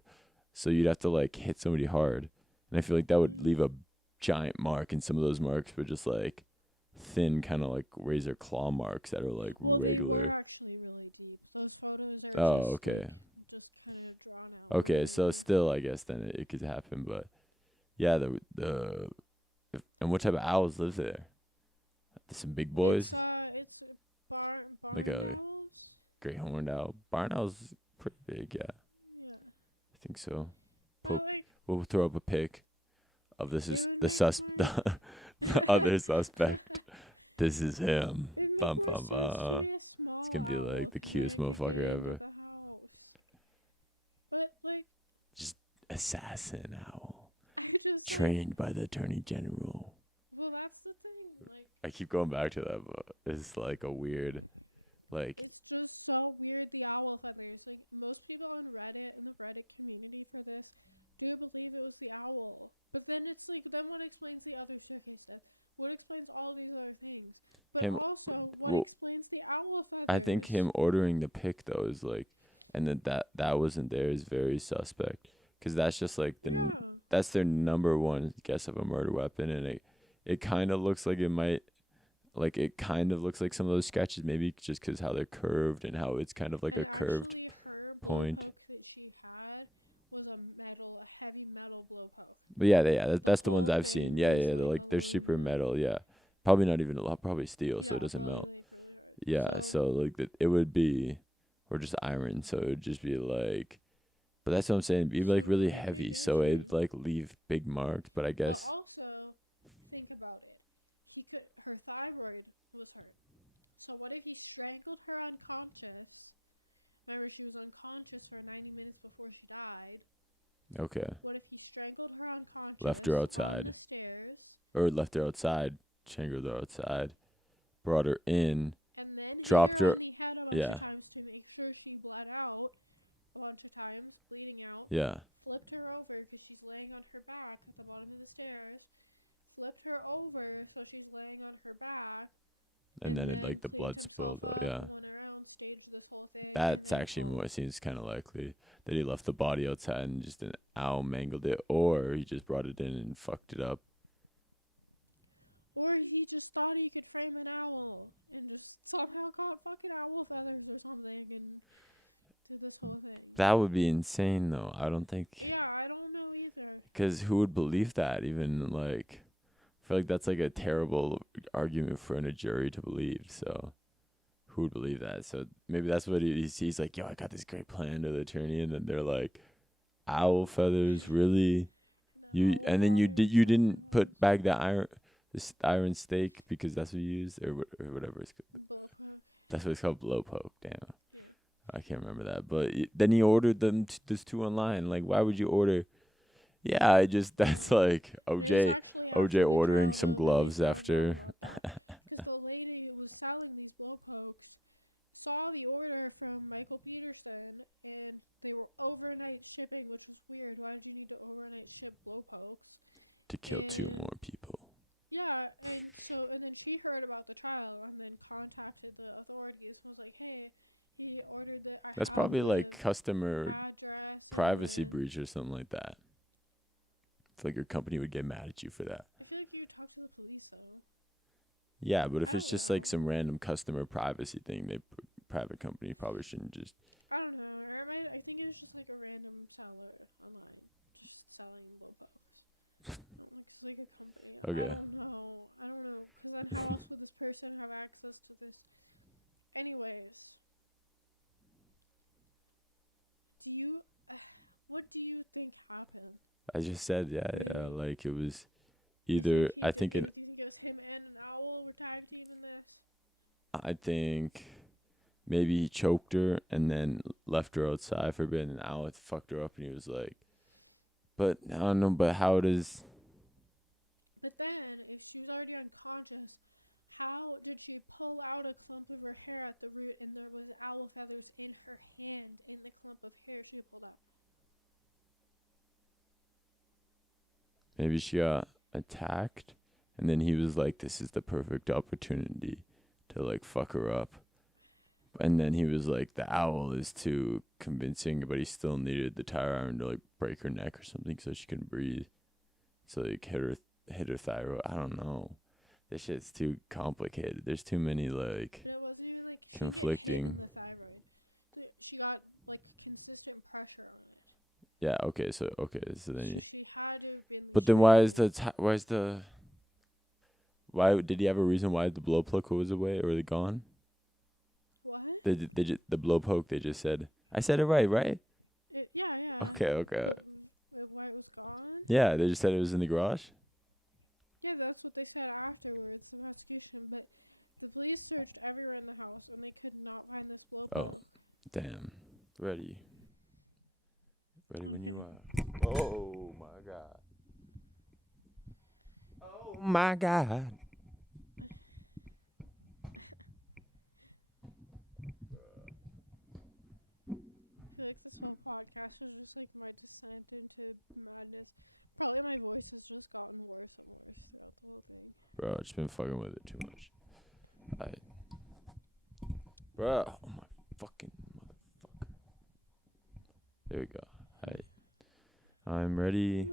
so you'd have to like hit somebody hard, and I feel like that would leave a giant mark. And some of those marks were just like thin, kind of like razor claw marks that are like. Well, regular. They were actually really deep. Those photos are just kind of drawn out. Okay, so still, I guess then it could happen, but yeah, and what type of owls live there? Some big boys. It's barn like owls. Great horned owl. Barn owls. Pretty big, yeah. Yeah. I think so. We'll throw up a pic of this is the other suspect. This is him. It would make more sense to be a small owl. It's gonna be like the cutest motherfucker ever. The house. But like, just assassin owl. I just trained by the Attorney General. Well, that's the thing. Like, I keep going back to that, but it's like a weird, like. It's just so weird. The owl feathers. Like, most people on Reddit in the Reddit community for this do believe it was the owl. But then it's like, then what explains the other staircase death? What explains all these other things? But also, what explains the owl feathers? I think him ordering the pic, though, is like, and that wasn't there is very suspect. Because that's just like, that's their number one guess of a murder weapon. And it kind of looks like it might, like, it kind of looks like some of those sketches, maybe just because how they're curved and how it's kind of like a curved actually, her blowpoke that she had was a heavy metal blowpoke. But yeah, that's the ones I've seen. Yeah, they're super metal. Yeah, probably not even probably steel, so it doesn't melt. Like really hard. Yeah, so like it would be, or just iron, so it would just be like. But that's what I'm saying. It'd be like really heavy, so it'd like leave big marks. But I guess. But also, think about it. Her thyroid was hurt. So what if he strangled her unconscious? Remember, she was unconscious for 90 minutes before she died. Okay. What if he strangled her unconscious? Left her outside. On the stairs. Or left her outside, strangled her outside, brought her in. And then hit her on the head a bunch of times to make sure she bled out a bunch of times, bleeding out. Yeah. Flipped her over because she's laying on her back at the bottom of the stairs. Flipped her over so she's laying on her back. And then like the blood spilled up, yeah. Went around, staged this whole thing. That's actually what seems kind of likely. That he left the body outside and just an owl mangled it, or he just brought it in and fucked it up. Or he just thought he could frame an owl and just somehow caught fucking owl feathers or something and did this whole thing. That would be insane, though. I don't think. Yeah, I don't know either. Because who would believe that? Even like. I feel like that's like a terrible argument for a jury to believe. So, who would believe that? So maybe that's what he sees. He's like, "Yo, I got this great plan to the attorney," and then they're like, "Owl feathers, really? And then you didn't put back the iron stake because that's what you used or whatever it's called. Blowpoke. That's what it's called, blowpoke. Damn. Yeah. I can't remember that, but then he ordered them this two online. Like, why would you order? Yeah, that's like OJ ordering some gloves after. Because the lady who was selling these blowpokes saw the order from Michael Peterson, and they were overnight shipping, which was weird. Why did you need to overnight ship blowpokes? To kill 2 more people. Yeah, and then she heard about the trial and then contacted the authorities and was like, hey, he ordered the... That's probably like customer address privacy breach or something like that. I feel like your company would get mad at you for that. I feel like you talk to the police, though. Yeah, but if it's just like some random customer privacy thing, private company probably shouldn't just... I don't know. Or I think it was just like a random seller online just selling blowpokes. I don't think it's like a company. Okay. I don't know. Because then how else would this person have access to this? Anyways. What do you think happened? I just said, like it was either, do you think it was him and an owl were tag teaming this? I think maybe he choked her and then left her outside for a bit and an owl fucked her up and he was like, but I don't know, but how does... But then, if she was already unconscious, how did she pull out a clump of her hair at the root and there was owl feathers in her hand in the clump of hair she pulled out? Maybe she got attacked, and then he was like, this is the perfect opportunity to, like, fuck her up. And then he was like, the owl is too convincing, but he still needed the tire iron to, like, break her neck or something so she couldn't breathe. So, like, hit her thyroid. I don't know. This shit's too complicated. There's too many, like, but it wasn't even, like, she didn't get hit in the thyroid. She got, like, consistent pressure on it. Yeah, okay, so then... So she had to have been... But then why did he have a reason why the blowpoke was away, or they gone? What? The blowpoke, they just said... I said it right? Yeah. Okay. But why it was gone? Yeah, they just said it was in the garage? Yeah, that's what they said afterwards, the prosecution. But the police searched everywhere in the house, and they could not find this blowpoke. Oh, damn. Ready when you are. Oh. Oh my God. I feel like this whole podcast was just like my descent into madness. Probably my voice has just gotten worse and worse throughout the whole thing. Bro, I've just been fucking with it too much. Bro, oh my fucking motherfucker. There we go. Alright. I'm ready.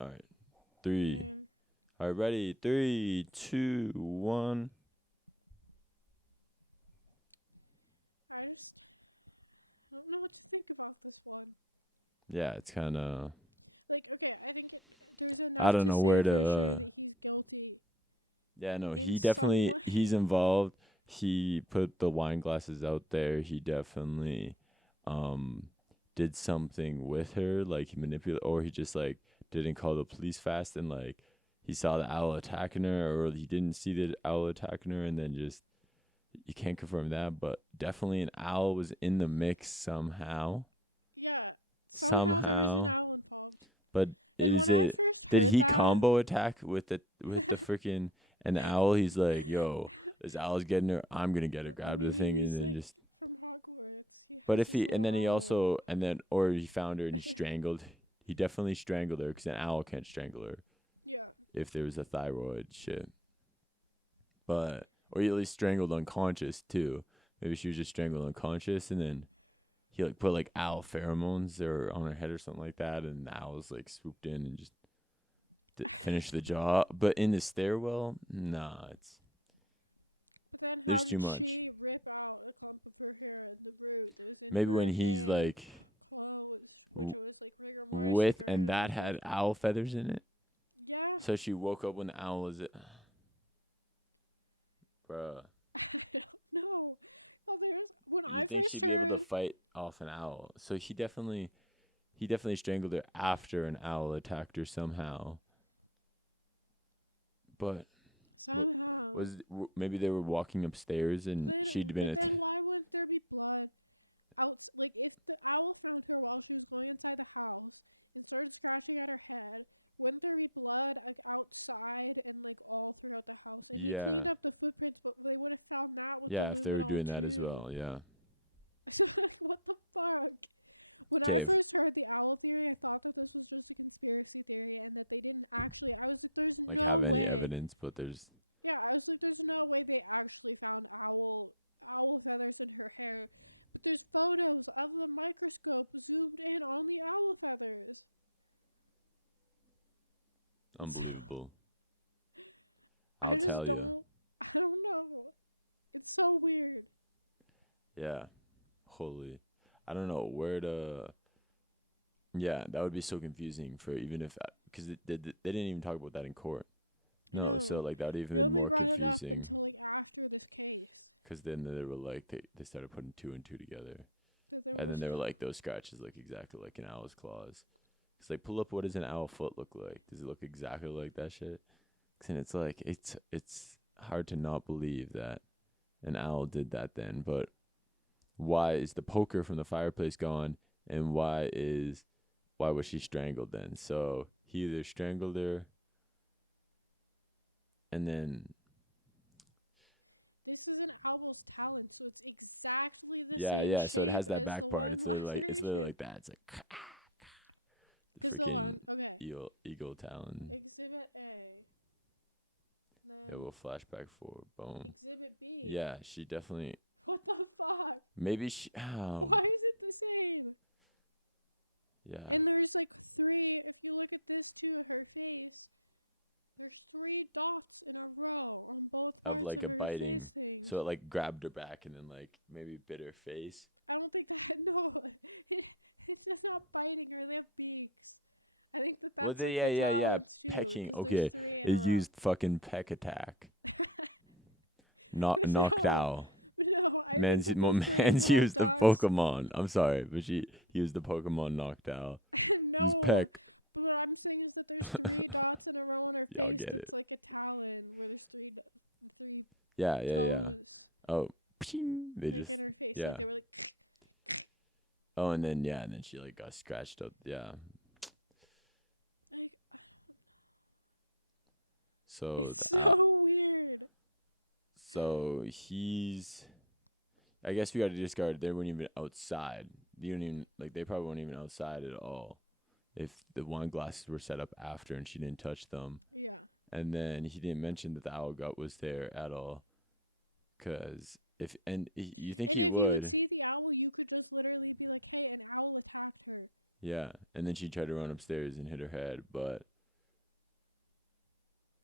Alright. 3. Alright, ready. 3, 2, 1. I don't know what to think about this one. Yeah, it's kind of... Like, okay, I think there's enough to say for sure that he's guilty. Yeah, no, he definitely, he's involved. He put the wine glasses out there. He definitely did something with her. Like, he manipulated, or he just, like, didn't call the police fast, and, like, he saw the owl attacking her, or he didn't see the owl attacking her, and then just... You can't confirm that, but definitely an owl was in the mix somehow. Yeah, somehow there was an owl involved. But and when I first heard did he combo attack with the freaking an owl? He's like, "Yo, this owl's getting her. I'm gonna get her." Grab the thing and then like just from Hogwarts. But if he and then he also or he found her and he strangled. He definitely strangled her because an owl can't strangle her. Yeah. If there was a thyroid shit. But. Or he at least strangled unconscious, too. Maybe she was just strangled unconscious, and then he, like, put, like, owl pheromones or on her head or something like that, and the owls, like, swooped in and just finished the job. But in the stairwell, nah, it's... But then how did she rip out a clump of her hair and the root that was in maybe her when he's, like... clothes, which was, like, rigor mortis. And that had owl feathers in it? Yeah. So she woke up when the owl was... Bruh. I don't know. Well, I first she'd be able to fight off an owl. So he definitely strangled her after an owl attacked her somehow. But somehow maybe they were walking upstairs and she'd been. But then why wouldn't there be blood? Like if the owl found her while she was going inside the house and started scratching at her head. Wouldn't there be blood like outside and like all throughout the house? And he cleaned up the footprints, but they would have found that with the luminol too. Yeah, if they were doing that as well, yeah. So like, what the fuck? When I first heard the owl theory, I thought that this was just a conspiracy theory and that they didn't actually. I was like, "There's no way." Any evidence, but there's. Yeah, I was like, "There's no way they actually found owl feathers in her hair," but there's photos of the microscope zoomed in on the owl feathers. Unbelievable. I don't know. It's so weird. Yeah. Holy. I don't know where to. Yeah, that would be so confusing for even if. Because they didn't even talk about that in court. No, so like that would even be more confusing. Nobody brought it up until like after this case. Because then they were like, they started putting 2 and 2 together. And then they were like, those scratches look exactly like an owl's claws. It's like, pull up what does an owl foot look like? Does it look exactly like that shit? And it's like, it's hard to not believe that an owl did that then. But why is the poker from the fireplace gone? And why was she strangled then? So he either strangled her and then... This is an owl's talon, so it's exactly the same shape so it has that as back the part. It's literally like that. It's like... Because the one, okay. Eagle talon. Exhibit A. Yeah, we'll flashback forward. Boom. Exhibit B. Yeah, she definitely. What the fuck? Maybe she. Why is it the same? Yeah. And there's like 3. If you look at this too, her face. There's 3 dots in a row on both parts of her face thing. So it like grabbed her back and then like maybe bit her face. I don't think that. No, it's just not biting her. They have beaks. I think that's the talons too. Pecking. Okay, there's 3 in a row. Used fucking peck attack. Knocked out. No, I Man's used the Pokemon. I'm sorry, but he used the Pokemon knocked out. No. But what I'm saying is that there's 3 dots in a row on her face that's like a talon where there's 3 toes. Yeah. Oh, they like in her face, like they were like. Oh, and then she like got scratched up. Yeah. Like I don't know. So it's so weird. So I guess we got to discard. They weren't even outside. You don't even they probably weren't even outside at all. If the wine glasses were set up after and she didn't touch them. Yeah. And then he didn't mention that the owl gut was there at all. Cause you think he would. And if you would see the owl, you could just literally be like, "Hey, an owl attacked her." Yeah, and then she tried to run upstairs and hit her head, but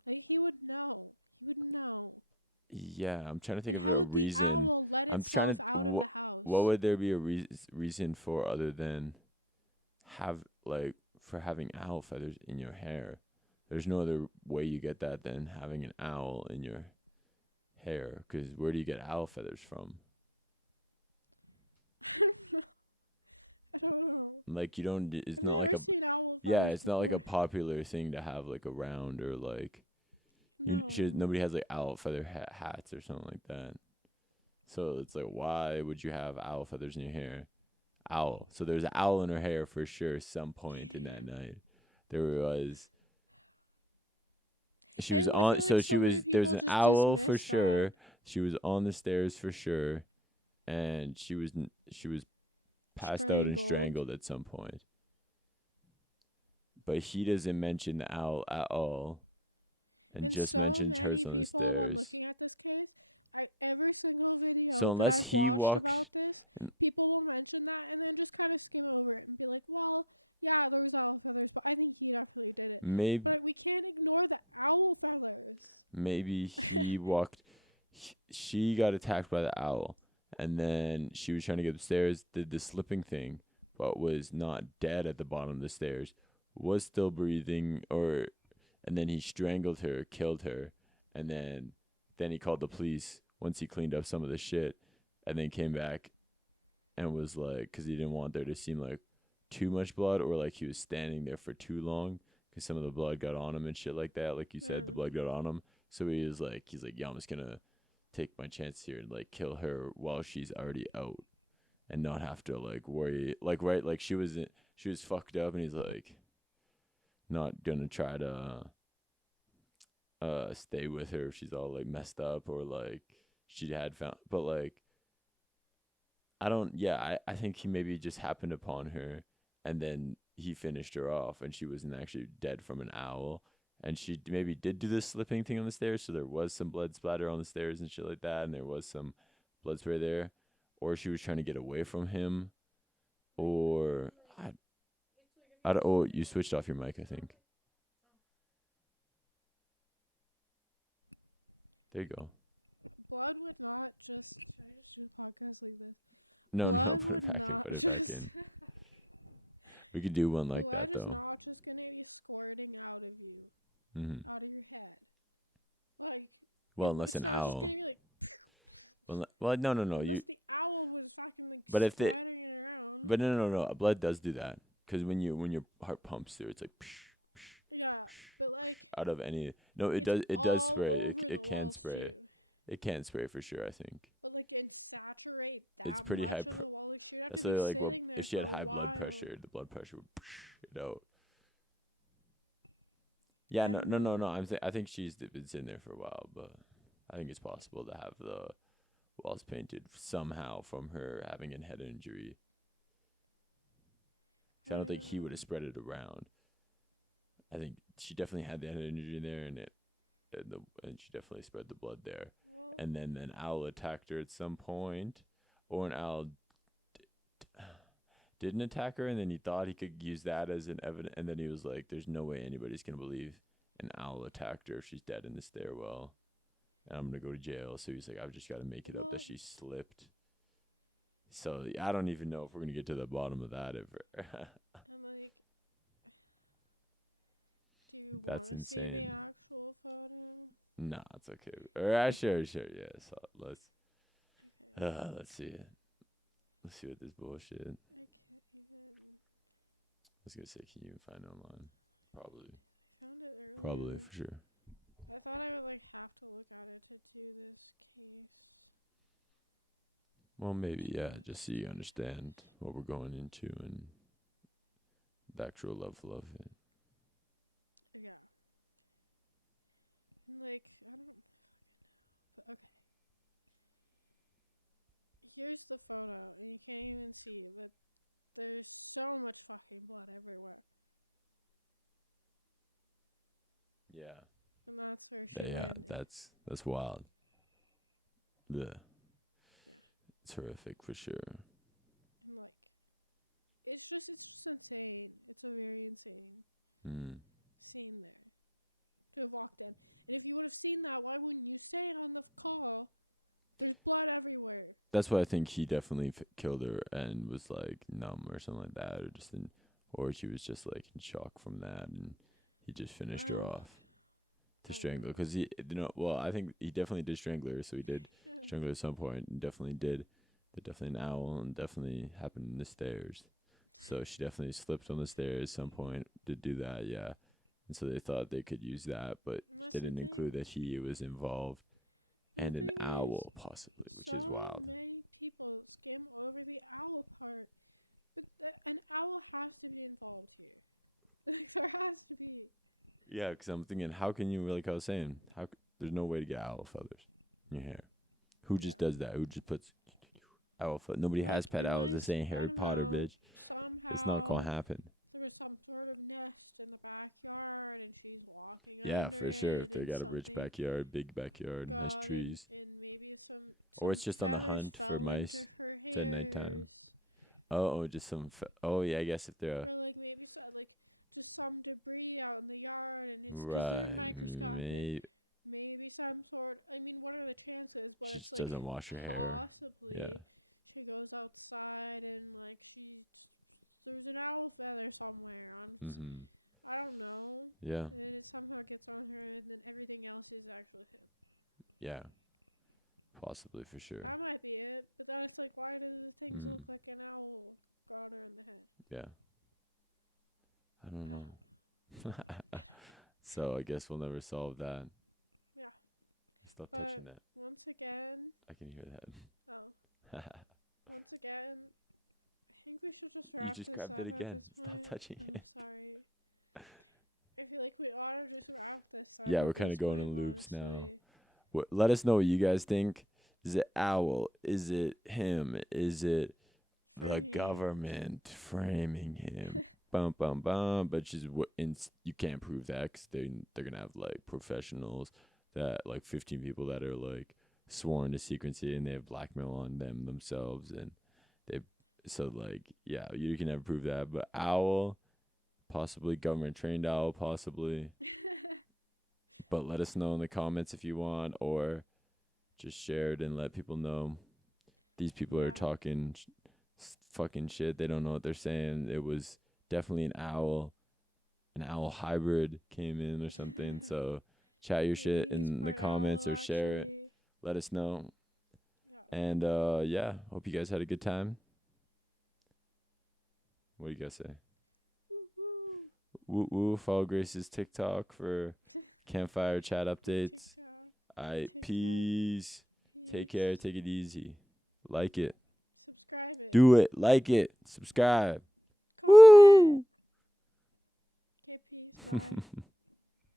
he would know. He would know. Yeah, I'm trying to think of a reason. And how would the owl let itself out of the house? What would there be a reason for other than for having owl feathers in your hair? There's no other way you get that than having an owl in your hair. Because where do you get owl feathers from? I don't know. You don't. It's I've not never seen owl feathers. Yeah, it's before. not a popular thing to have around or No. Nobody has owl feather hats or something like that. So it's why would you have owl feathers in your hair? Owl. So there's an owl in her hair for sure. Some point in that night, there was. She was on. So she was. There's an owl for sure. That. She was on the stairs for sure, and she was passed out and strangled at some point. But he doesn't mention the owl at all. And just so many people, when looking at this case, every single video that I've watched about this, people will mention that and then just kind of skim over it and be like, well, yeah, there was owl feathers, but I think he definitely did it. Maybe. But we can't ignore the owl feathers. Maybe he walked. She got attacked by the owl, and then she was trying to get upstairs, did the slipping thing, but was not dead at the bottom of the stairs, was still breathing, and then he strangled her, killed her, and then he called the police once he cleaned up some of the shit, and then came back and was because he didn't want there to seem too much blood or he was standing there for too long because some of the blood got on him and shit like that. Like you said, the blood got on him. So he was he's yeah, I'm just going to take my chance here and kill her while she's already out and not have to worry. Right? She was fucked up and he's not gonna try to stay with her if she's all messed up or she had found, but I think he maybe just happened upon her and then he finished her off and she wasn't actually dead from an owl and she maybe did do this slipping thing on the stairs, so there was some blood splatter on the stairs and shit like that, and there was some blood spray there, or she was trying to get away from him, or you switched off your mic, I think. There you go. Blood would not just... Should I just do a podcast like this? No, blood would not just... We could do one like blood that, is not just going to be squirting out of you. Mm-hmm. Out of your head. Unless it's an not owl. just going to be no. Unless the owl was fucking splattering it around. But no. Blood does do that. Because when your heart pumps through, it's yeah, but out of any... No, it does spray. It can spray. Too. It can spray for sure, I think. But and saturate that much of the wall. She'd have to be sitting there for a while. If she had high blood pressure, the blood pressure would it out. Yeah, no. I think she's been sitting there for a while, but I think it's possible to have the walls painted somehow from her having a head injury. I don't think he would have spread it around. I think she definitely had the head injury in there, and she definitely spread the blood there. Well, and then an owl attacked her at some point, or an owl didn't attack her, and then he thought he could use that as an evidence, and then he was like, "There's no way anybody's gonna believe an owl attacked her if she's dead in the stairwell, and I'm gonna go to jail." So he's like, "I've just got to make it up that she slipped." So I don't even know if we're gonna get to the bottom of that ever. I'm do you want to see the actual photo? Nah, it's okay. Alright, sure, yeah. So let's see it. Let's see what this bullshit. I can't even. I was gonna say, can you even find it online? Probably. I found it earlier. Probably for sure. I thought I would have to look at it to do this case. Well, maybe, yeah, just so you understand what we're going into and the actual level of it. Yeah. And like, I don't fucking know. But okay. Here's the photo, and you can't even see it, but there's so much fucking blood everywhere. Yeah. And that's where she landed. That's wild. Yeah. Yeah. It's horrific for sure. And like, it's just insane. It's a very insane scene there to have walked in. And if you would have seen that, why wouldn't you stay on the call? There's blood everywhere. That's why I think he definitely killed her and was like numb or something like that, or she was just like in shock from that, and he just finished her off to strangle her. Because I think he definitely did strangle her, so he did strangle her at some point, and definitely did. But definitely an owl, and definitely happened in the stairs. So she definitely slipped on the stairs at some point to do that, yeah. And so they thought they could use that, but they didn't include that he was involved. And an owl, possibly, which is wild. So many people skim over the owl part. But an owl has to be involved here. Like, there has to be. Yeah, because I'm thinking, how can you, like I was saying, there's no way to get owl feathers in your hair. Who just does that? Who just puts owl feathers? Nobody has pet owls. This ain't Harry Potter, bitch. Somehow. It's not going to happen. There was some sort of nest in the backyard, and she's walking under it. Yeah, for sure. If they got a rich backyard, big backyard, nice trees. And maybe some or it's just on the hunt for mice. Her it's at nighttime. Just some. Yeah, I guess if they're. Or like maybe just some debris out in the yard, and it's because they're microscopic. Maybe some sort. I mean, what are the chances? But it's like doesn't wash her hair. Possibly, she goes outside and like there's an owl feather somewhere on. I don't know. Yeah. And it somehow gets on her, and then everything else is actually him. Yeah. Possibly, for sure. That might be it. But then it's like, why do the things look like an owl got her in the head? Yeah. I don't know. So I guess we'll never solve that. Yeah. Stop touching that. Once again. I can hear that. Oh. Once again. I think we should just wrap this up at this point. Stop touching it. Sorry. I feel like we ought to just wrap this up. Yeah, we're kind of going in loops now. Let us know what you guys think. Is it owl? Is it him? Is it the government framing him? Bum, bum, bum. But you can't prove that because they're going to have, like, professionals that, like, 15 people that are, like, sworn to secrecy, and they have blackmail on themselves, and so, like, yeah, you can never prove that. But owl, possibly government-trained owl, possibly. But let us know in the comments if you want, or just share it and let people know. These people are talking fucking shit. They don't know what they're saying. It was definitely an owl hybrid came in or something. So chat your shit in the comments or share it. Let us know. Yeah. And, hope you guys had a good time. What do you guys say? Woo-woo. Woo-woo. Follow Grace's TikTok for Campfire Chat updates. Peace. Take care. Take it easy. Like it. Subscribe it. Do it. Like it. Subscribe. Comment. Okay, peace. Bye.